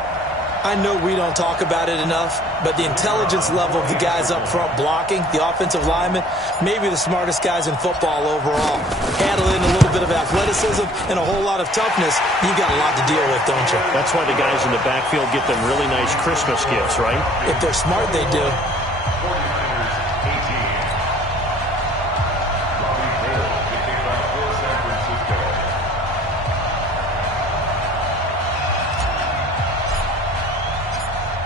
I know we don't talk about it enough, but the intelligence level of the guys up front blocking, the offensive linemen, maybe the smartest guys in football overall. Add in a little bit of athleticism and a whole lot of toughness, you've got a lot to deal with, don't you? That's why the guys in the backfield get them really nice Christmas gifts, right? If they're smart, they do. 49ers 18. Robbie Gould kicking off for San Francisco.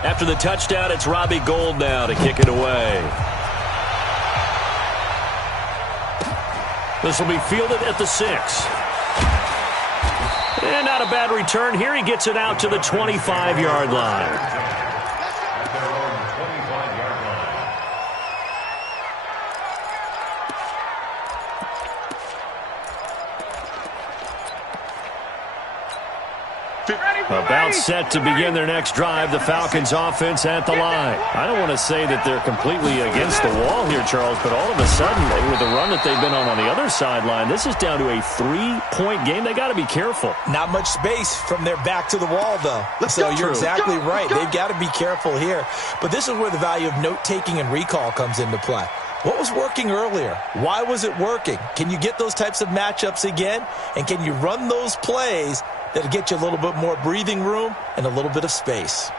After the touchdown, it's Robbie Gould now to kick it away. This will be fielded at the 6. And not a bad return. Here he gets it out to the 25-yard line. At their own 25-yard line. About set to begin their next drive, the Falcons offense at the line. I don't want to say that they're completely against the wall here, Charles, but all of a sudden, with the run that they've been on the other sideline, this is down to a 3-point game. They got to be careful. Not much space from their back to the wall, though. So you're exactly right. They've got to be careful here. But this is where the value of note-taking and recall comes into play. What was working earlier? Why was it working? Can you get those types of matchups again? And can you run those plays that'll get you a little bit more breathing room and a little bit of space?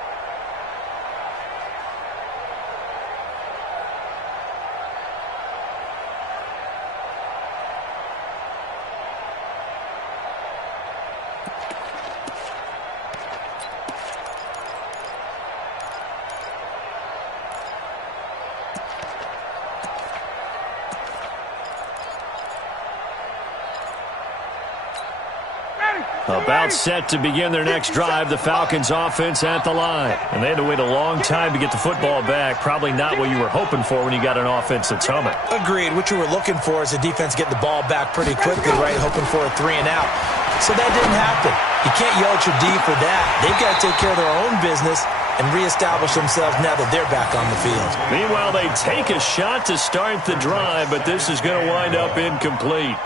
About set to begin their next drive, the Falcons offense at the line. And they had to wait a long time to get the football back. Probably not what you were hoping for when you got an offense that's humming. Agreed. What you were looking for is the defense getting the ball back pretty quickly, right? Hoping for a 3 and out. So that didn't happen. You can't yell at your D for that. They've got to take care of their own business and reestablish themselves now that they're back on the field. Meanwhile, they take a shot to start the drive, but this is going to wind up incomplete.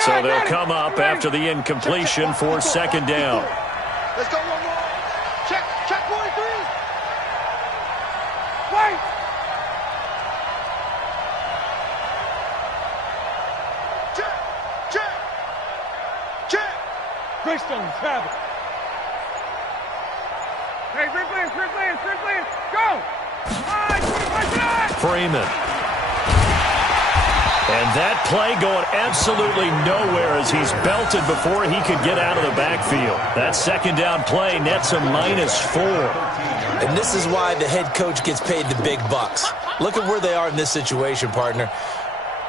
So they'll come up after the incompletion for second down. Let's go one more. Check 43. Wait. Check. Greystones have it. Hey, Franklin, go. Freeman. And that play going absolutely nowhere as he's belted before he could get out of the backfield. That second down play nets a -4. And this is why the head coach gets paid the big bucks. Look at where they are in this situation, partner.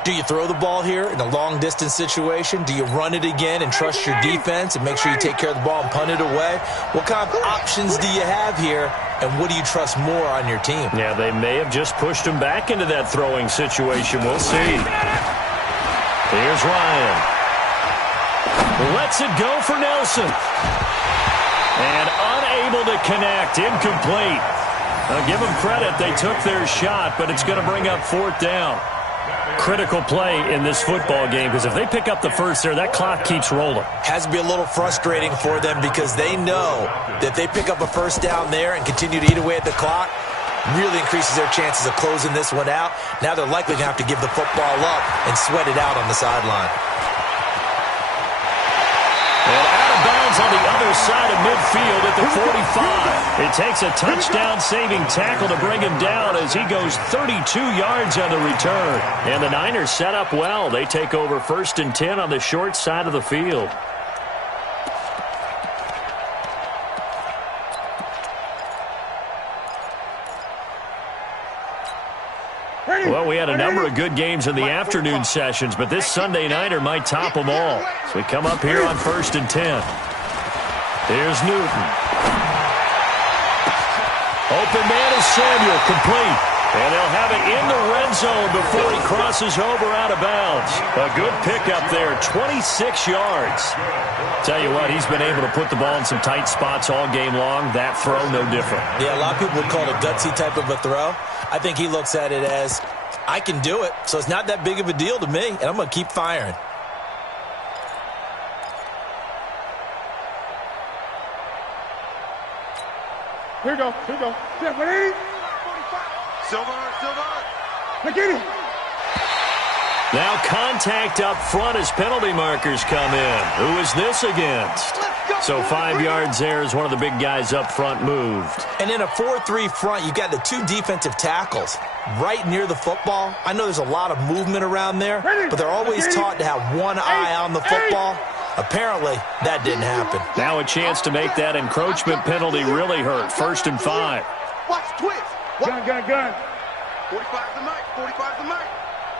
Do you throw the ball here in a long-distance situation? Do you run it again and trust your defense and make sure you take care of the ball and punt it away? What kind of options do you have here, and what do you trust more on your team? Yeah, they may have just pushed him back into that throwing situation. We'll see. Here's Ryan. Lets it go for Nelson. And unable to connect. Incomplete. I'll give them credit. They took their shot, but it's going to bring up fourth down. Critical play in this football game, because if they pick up the first there, that clock keeps rolling. Has to be a little frustrating for them because they know that if they pick up a first down there and continue to eat away at the clock, really increases their chances of closing this one out. Now they're likely going to have to give the football up and sweat it out on the sideline. And out of bounds on the other side of midfield at the 45. It takes a touchdown-saving tackle to bring him down as he goes 32 yards on the return. And the Niners set up well. They take over 1st and 10 on the short side of the field. Well, we had a number of good games in the afternoon sessions, but this Sunday nighter might top them all. So we come up here on 1st and 10. Here's Newton. Open man is Samuel, complete. And they'll have it in the red zone before he crosses over out of bounds. A good pickup there, 26 yards. Tell you what, he's been able to put the ball in some tight spots all game long. That throw, no different. Yeah, a lot of people would call it a gutsy type of a throw. I think he looks at it as, I can do it, so it's not that big of a deal to me, and I'm going to keep firing. Here we go. Yeah, ready? Silver. McGinney. Now contact up front as penalty markers come in. Who is this against? So 5 yards there as one of the big guys up front moved. And in a 4-3 front, you've got the two defensive tackles right near the football. I know there's a lot of movement around there, but they're always taught to have one eye on the football. Apparently, that didn't happen. Now a chance to make that encroachment penalty really hurt. 1st and 5. Watch twist. Gun. 45's the mic.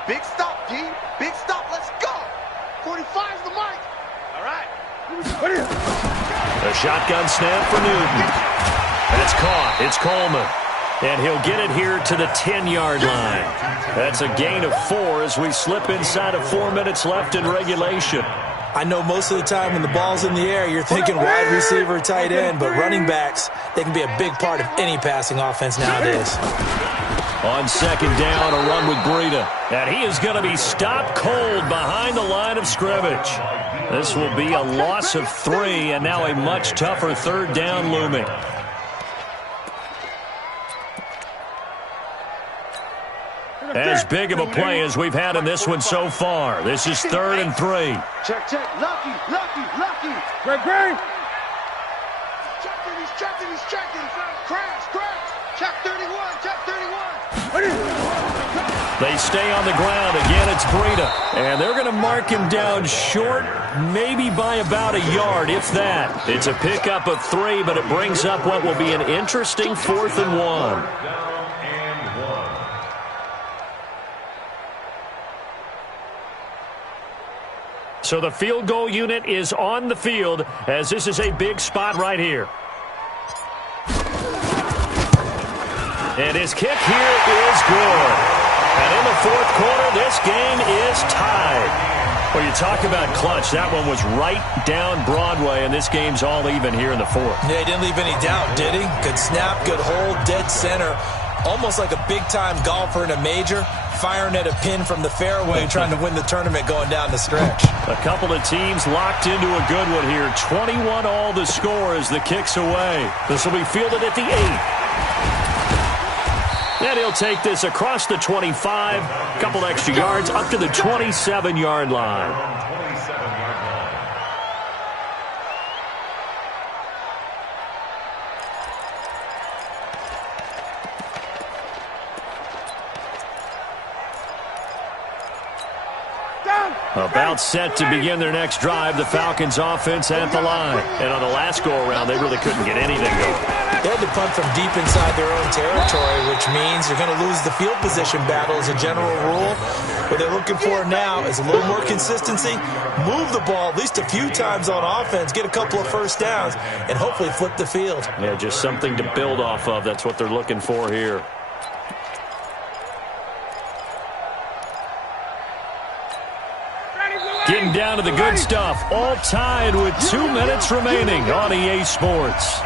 Big stop, G. Big stop. Let's go. 45's the mic. All right. A shotgun snap for Newton. That's caught. It's Coleman. And he'll get it here to the 10-yard line. That's a gain of 4 as we slip inside of 4 minutes left in regulation. I know most of the time when the ball's in the air, you're thinking wide receiver, tight end, but running backs, they can be a big part of any passing offense nowadays. On second down, a run with Breida. And he is going to be stopped cold behind the line of scrimmage. This will be a loss of 3, and now a much tougher 3rd down looming. As big of a play as we've had in this one so far. This is 3rd and 3. Check. Lucky. Greg. Checking. Crash. Check 31. They stay on the ground. Again, it's Breida. And they're going to mark him down short, maybe by about a yard, if that. It's a pickup of 3, but it brings up what will be an interesting 4th and 1. So the field goal unit is on the field as this is a big spot right here. And his kick here is good. And in the fourth quarter, this game is tied. Well, you talk about clutch. That one was right down Broadway, and this game's all even here in the fourth. Yeah, he didn't leave any doubt, did he? Good snap, good hold, dead center. Almost like a big-time golfer in a major, firing at a pin from the fairway, trying to win the tournament going down the stretch. A couple of teams locked into a good one here. 21 all to score as the kick's away. This will be fielded at the 8. And he'll take this across the 25, a couple extra yards up to the 27-yard line. About set to begin their next drive, the Falcons offense at the line. And on the last go-around, they really couldn't get anything going. They had to punt from deep inside their own territory, which means you're going to lose the field position battle as a general rule. What they're looking for now is a little more consistency, move the ball at least a few times on offense, get a couple of first downs, and hopefully flip the field. Yeah, just something to build off of. That's what they're looking for here. Getting down to the good stuff. All tied with 2 minutes remaining on EA Sports.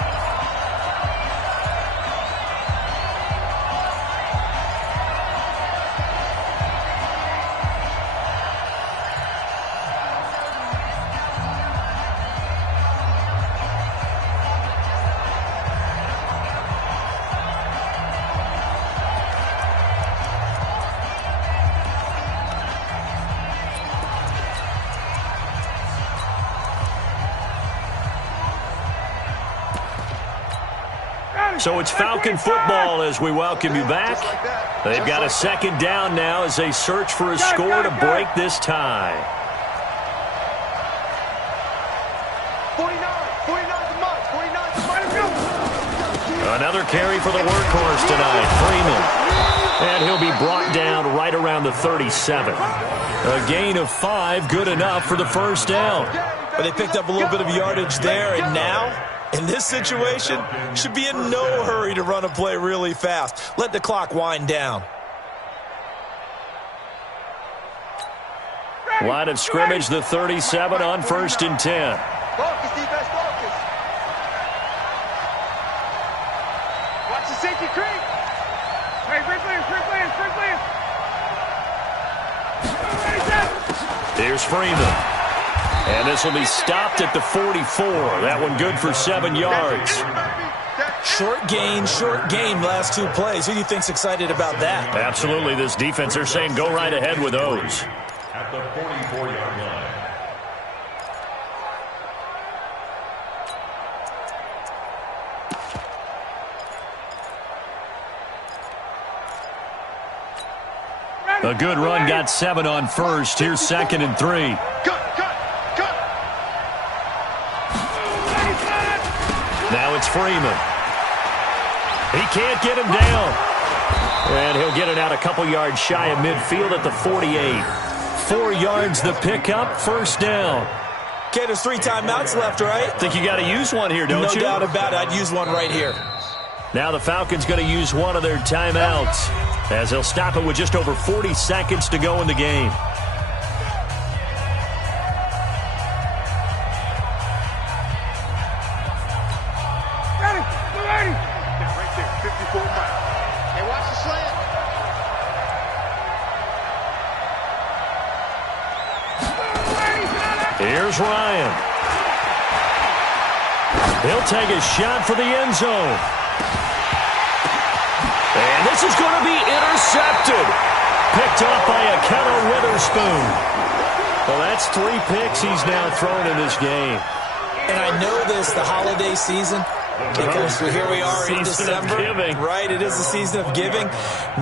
So it's Falcon football as we welcome you back. They've got a second down now as they search for a score to break this tie. 49 Another carry for the workhorse tonight, Freeman. And he'll be brought down right around the 37. A gain of 5, good enough for the first down. But they picked up a little bit of yardage there, and now, in this situation, should be in no hurry to run a play really fast. Let the clock wind down. Line of scrimmage, the 37 on 1st and 10. Focus, defense, focus. Watch the safety creep. Hey, free players. Here's Freeman. And this will be stopped at the 44. That one good for 7 yards. Short gain last 2 plays. Who do you think's excited about that? Absolutely. This defense, they're saying go right ahead with those. At the 44-yard line. A good run, got 7 on 1st. Here's 2nd and 3. Now it's Freeman. He can't get him down. And he'll get it out a couple yards shy of midfield at the 48. 4 yards the pickup, first down. Okay, there's 3 timeouts left, right? Think you got to use one here, don't you? No doubt about it. I'd use one right here. Now the Falcons going to use one of their timeouts as they'll stop it with just over 40 seconds to go in the game. Here's Ryan. He'll take a shot for the end zone. And this is going to be intercepted. Picked off by Akello Witherspoon. Well, that's 3 picks he's now thrown in this game. And I know this, the holiday season, because here we are in December. Right, it is the season of giving.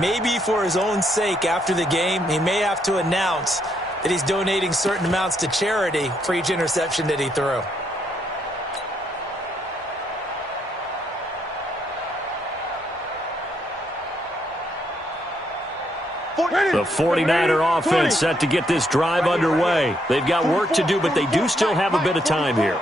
Maybe for his own sake after the game, he may have to announce that he's donating certain amounts to charity for each interception that he threw. The 49er offense set to get this drive underway. They've got work to do, but they do still have a bit of time here.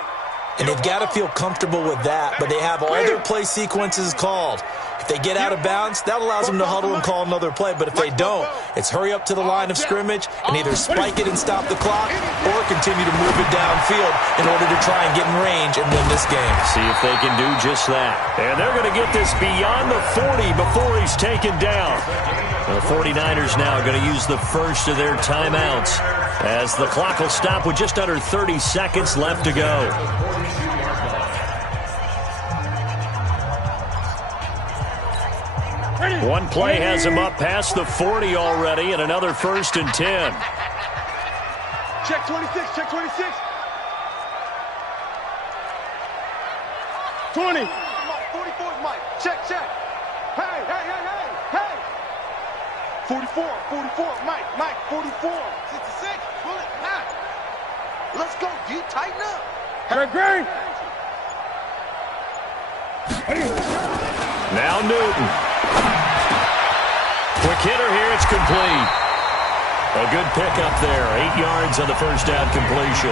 And they've got to feel comfortable with that, but they have all their play sequences called. If they get out of bounds, that allows them to huddle and call another play. But if they don't, it's hurry up to the line of scrimmage and either spike it and stop the clock or continue to move it downfield in order to try and get in range and win this game. See if they can do just that. And they're going to get this beyond the 40 before he's taken down. The 49ers now going to use the first of their timeouts as the clock will stop with just under 30 seconds left to go. One play has him up past the 40 already, and another 1st and 10. Check 26, check 26. 20. Mike, 44 is Mike. Check, check. Hey, hey, hey, hey, hey. 44, Mike, 44. 66, pull it, now. Let's go, D, tighten up. Hey, Green. Now Newton. Quick hitter here, it's complete. A good pickup there, 8 yards on the first down completion.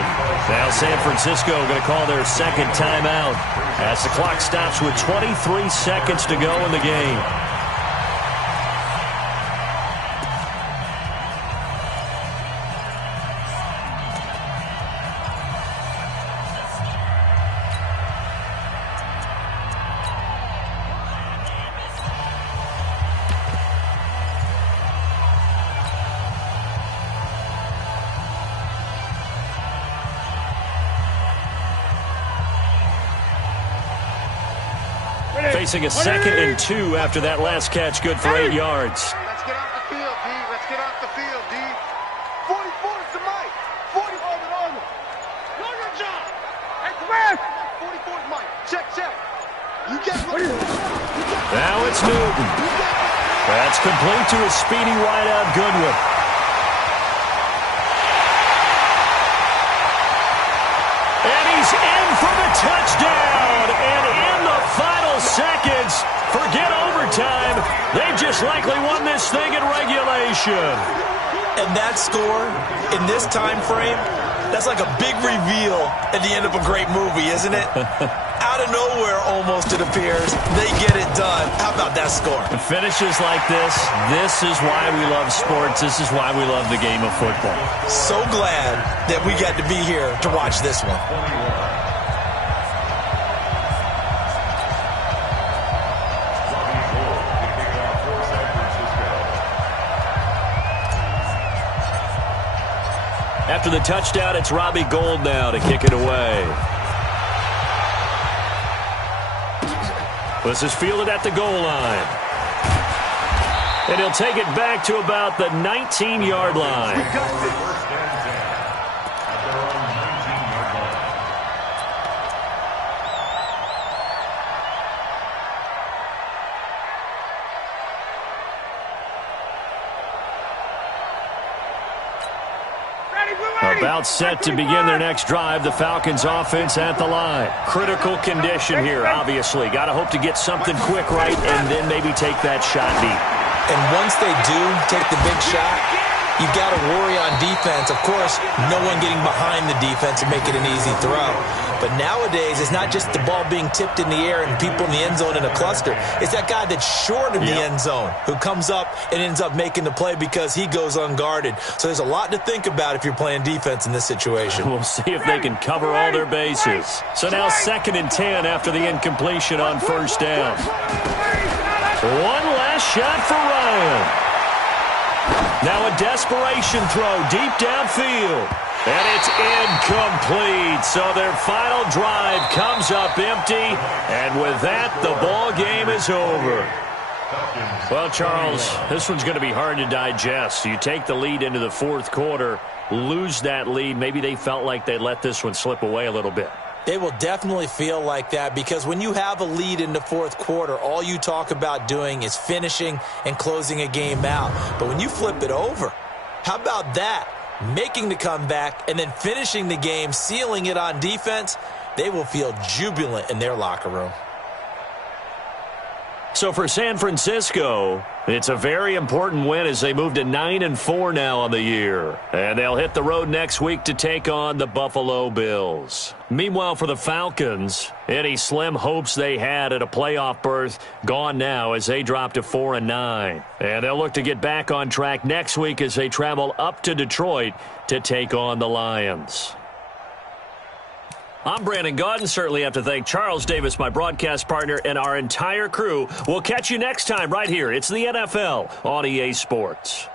Now San Francisco going to call their second timeout as the clock stops with 23 seconds to go in the game. Facing a 2nd and 2 after that last catch, good for 8 yards. Let's get off the field, D. Let's get off the field, D. 44 to Mike. 44 on it. Do your job. Hey, come on. 44 is Mike. Check, check. You get what? Now it's Newton. That's complete to a speedy wideout Goodwin. And he's in for the touchdown. And in the final seconds, forget overtime. They've just likely won this thing in regulation. And that score in this time frame, that's like a big reveal at the end of a great movie, isn't it? Out of nowhere, almost, it appears. They get it done. How about that score? Finishes like this is why we love sports. This is why we love the game of football. So glad that we got to be here to watch this one. After the touchdown, it's Robbie Gould now to kick it away. This is fielded at the goal line. And he'll take it back to about the 19-yard line. About set to begin their next drive, the Falcons offense at the line. Critical condition here, obviously. Got to hope to get something quick right and then maybe take that shot deep. And once they do take the big shot, you've got to worry on defense. Of course, no one getting behind the defense and make it an easy throw. But nowadays, it's not just the ball being tipped in the air and people in the end zone in a cluster. It's that guy that's short of the end zone who comes up and ends up making the play because he goes unguarded. So there's a lot to think about if you're playing defense in this situation. We'll see if they can cover all their bases. So now 2nd and 10 after the incompletion on first down. One last shot for Ryan. Now a desperation throw deep downfield. And it's incomplete. So their final drive comes up empty. And with that, the ball game is over. Well, Charles, this one's going to be hard to digest. You take the lead into the 4th quarter, lose that lead. Maybe they felt like they let this one slip away a little bit. They will definitely feel like that because when you have a lead in the 4th quarter, all you talk about doing is finishing and closing a game out. But when you flip it over, how about that? Making the comeback and then finishing the game, sealing it on defense, they will feel jubilant in their locker room. So for San Francisco, It's a very important win as they move to 9-4 now on the year. And they'll hit the road next week to take on the Buffalo Bills. Meanwhile, for the Falcons, any slim hopes they had at a playoff berth gone now as they drop to 4-9. And they'll look to get back on track next week as they travel up to Detroit to take on the Lions. I'm Brandon Gaudin. Certainly have to thank Charles Davis, my broadcast partner, and our entire crew. We'll catch you next time right here. It's the NFL on EA Sports.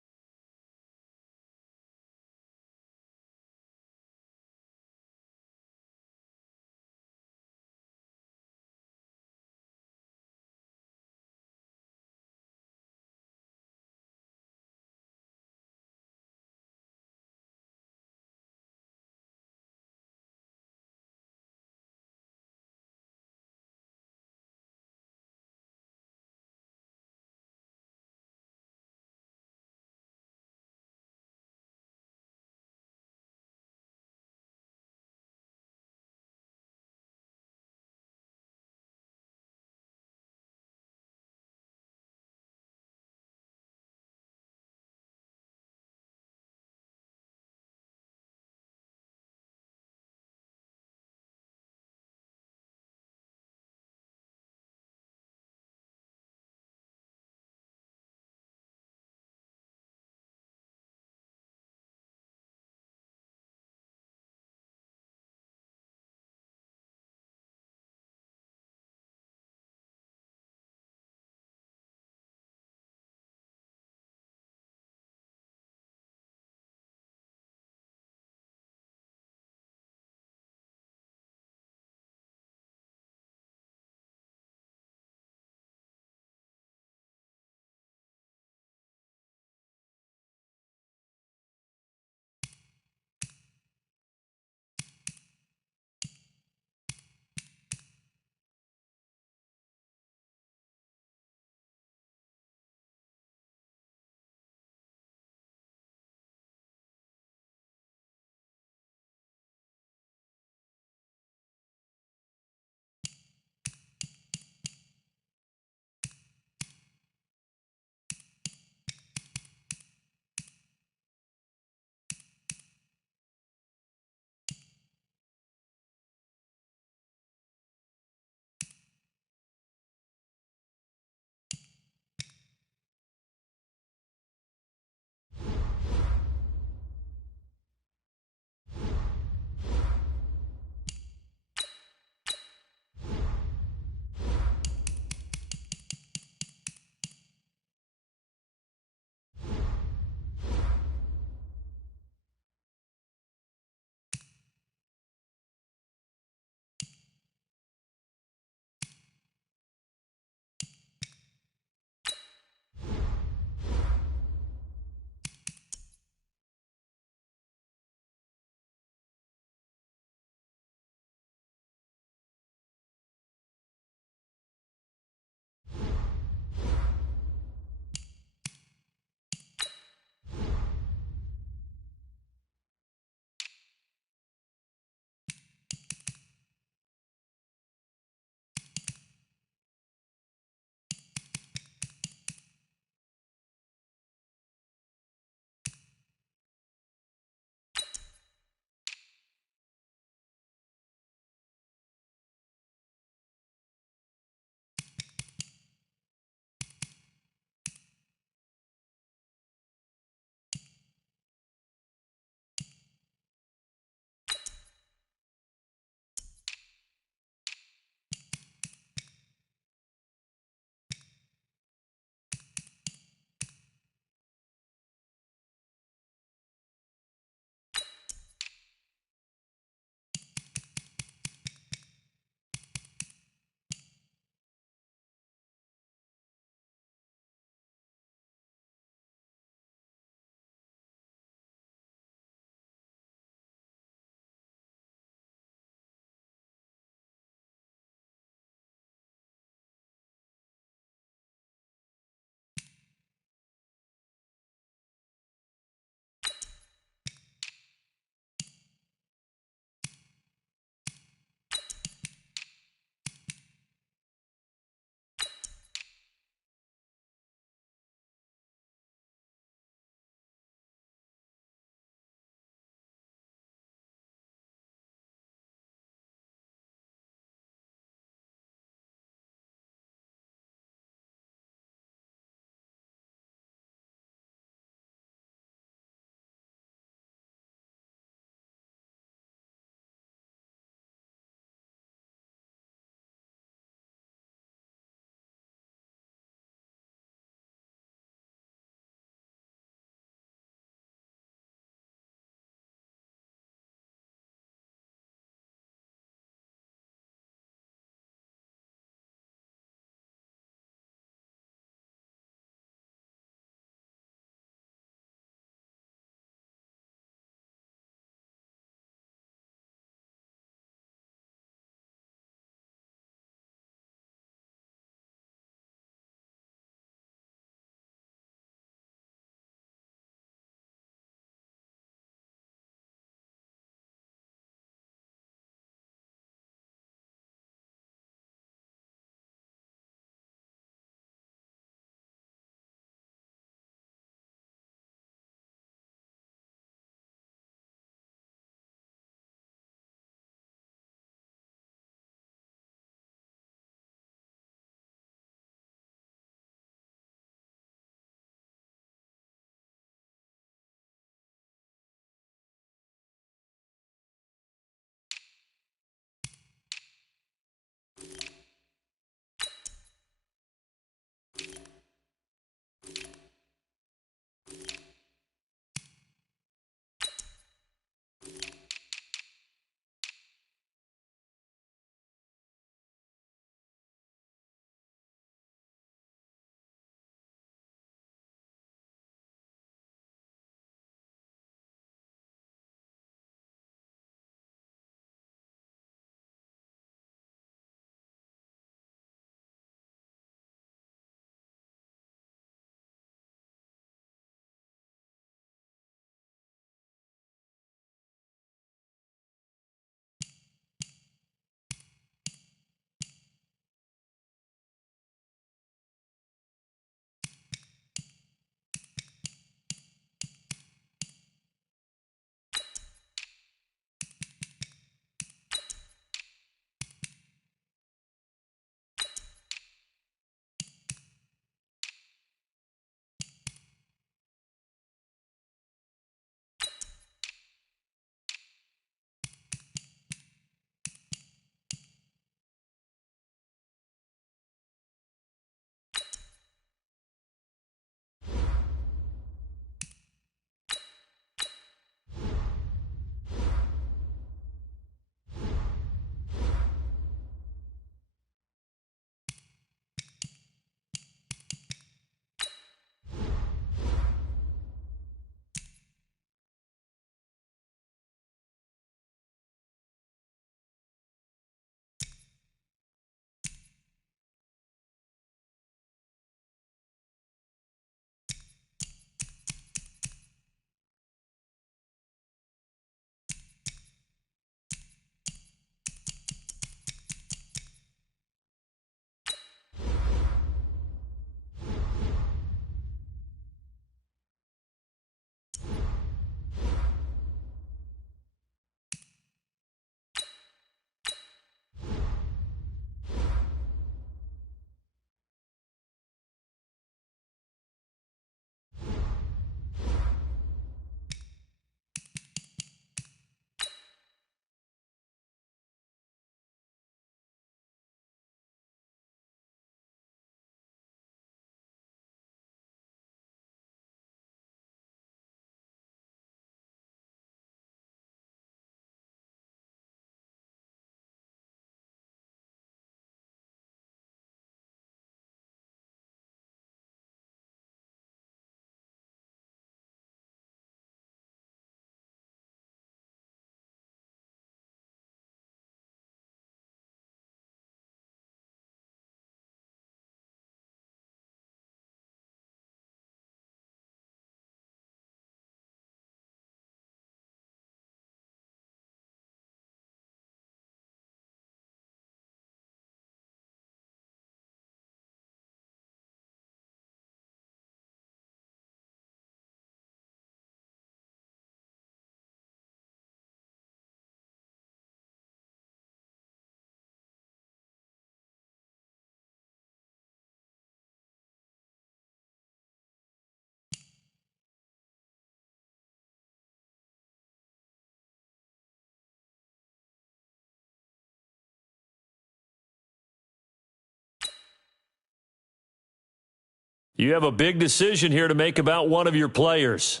You have a big decision here to make about one of your players.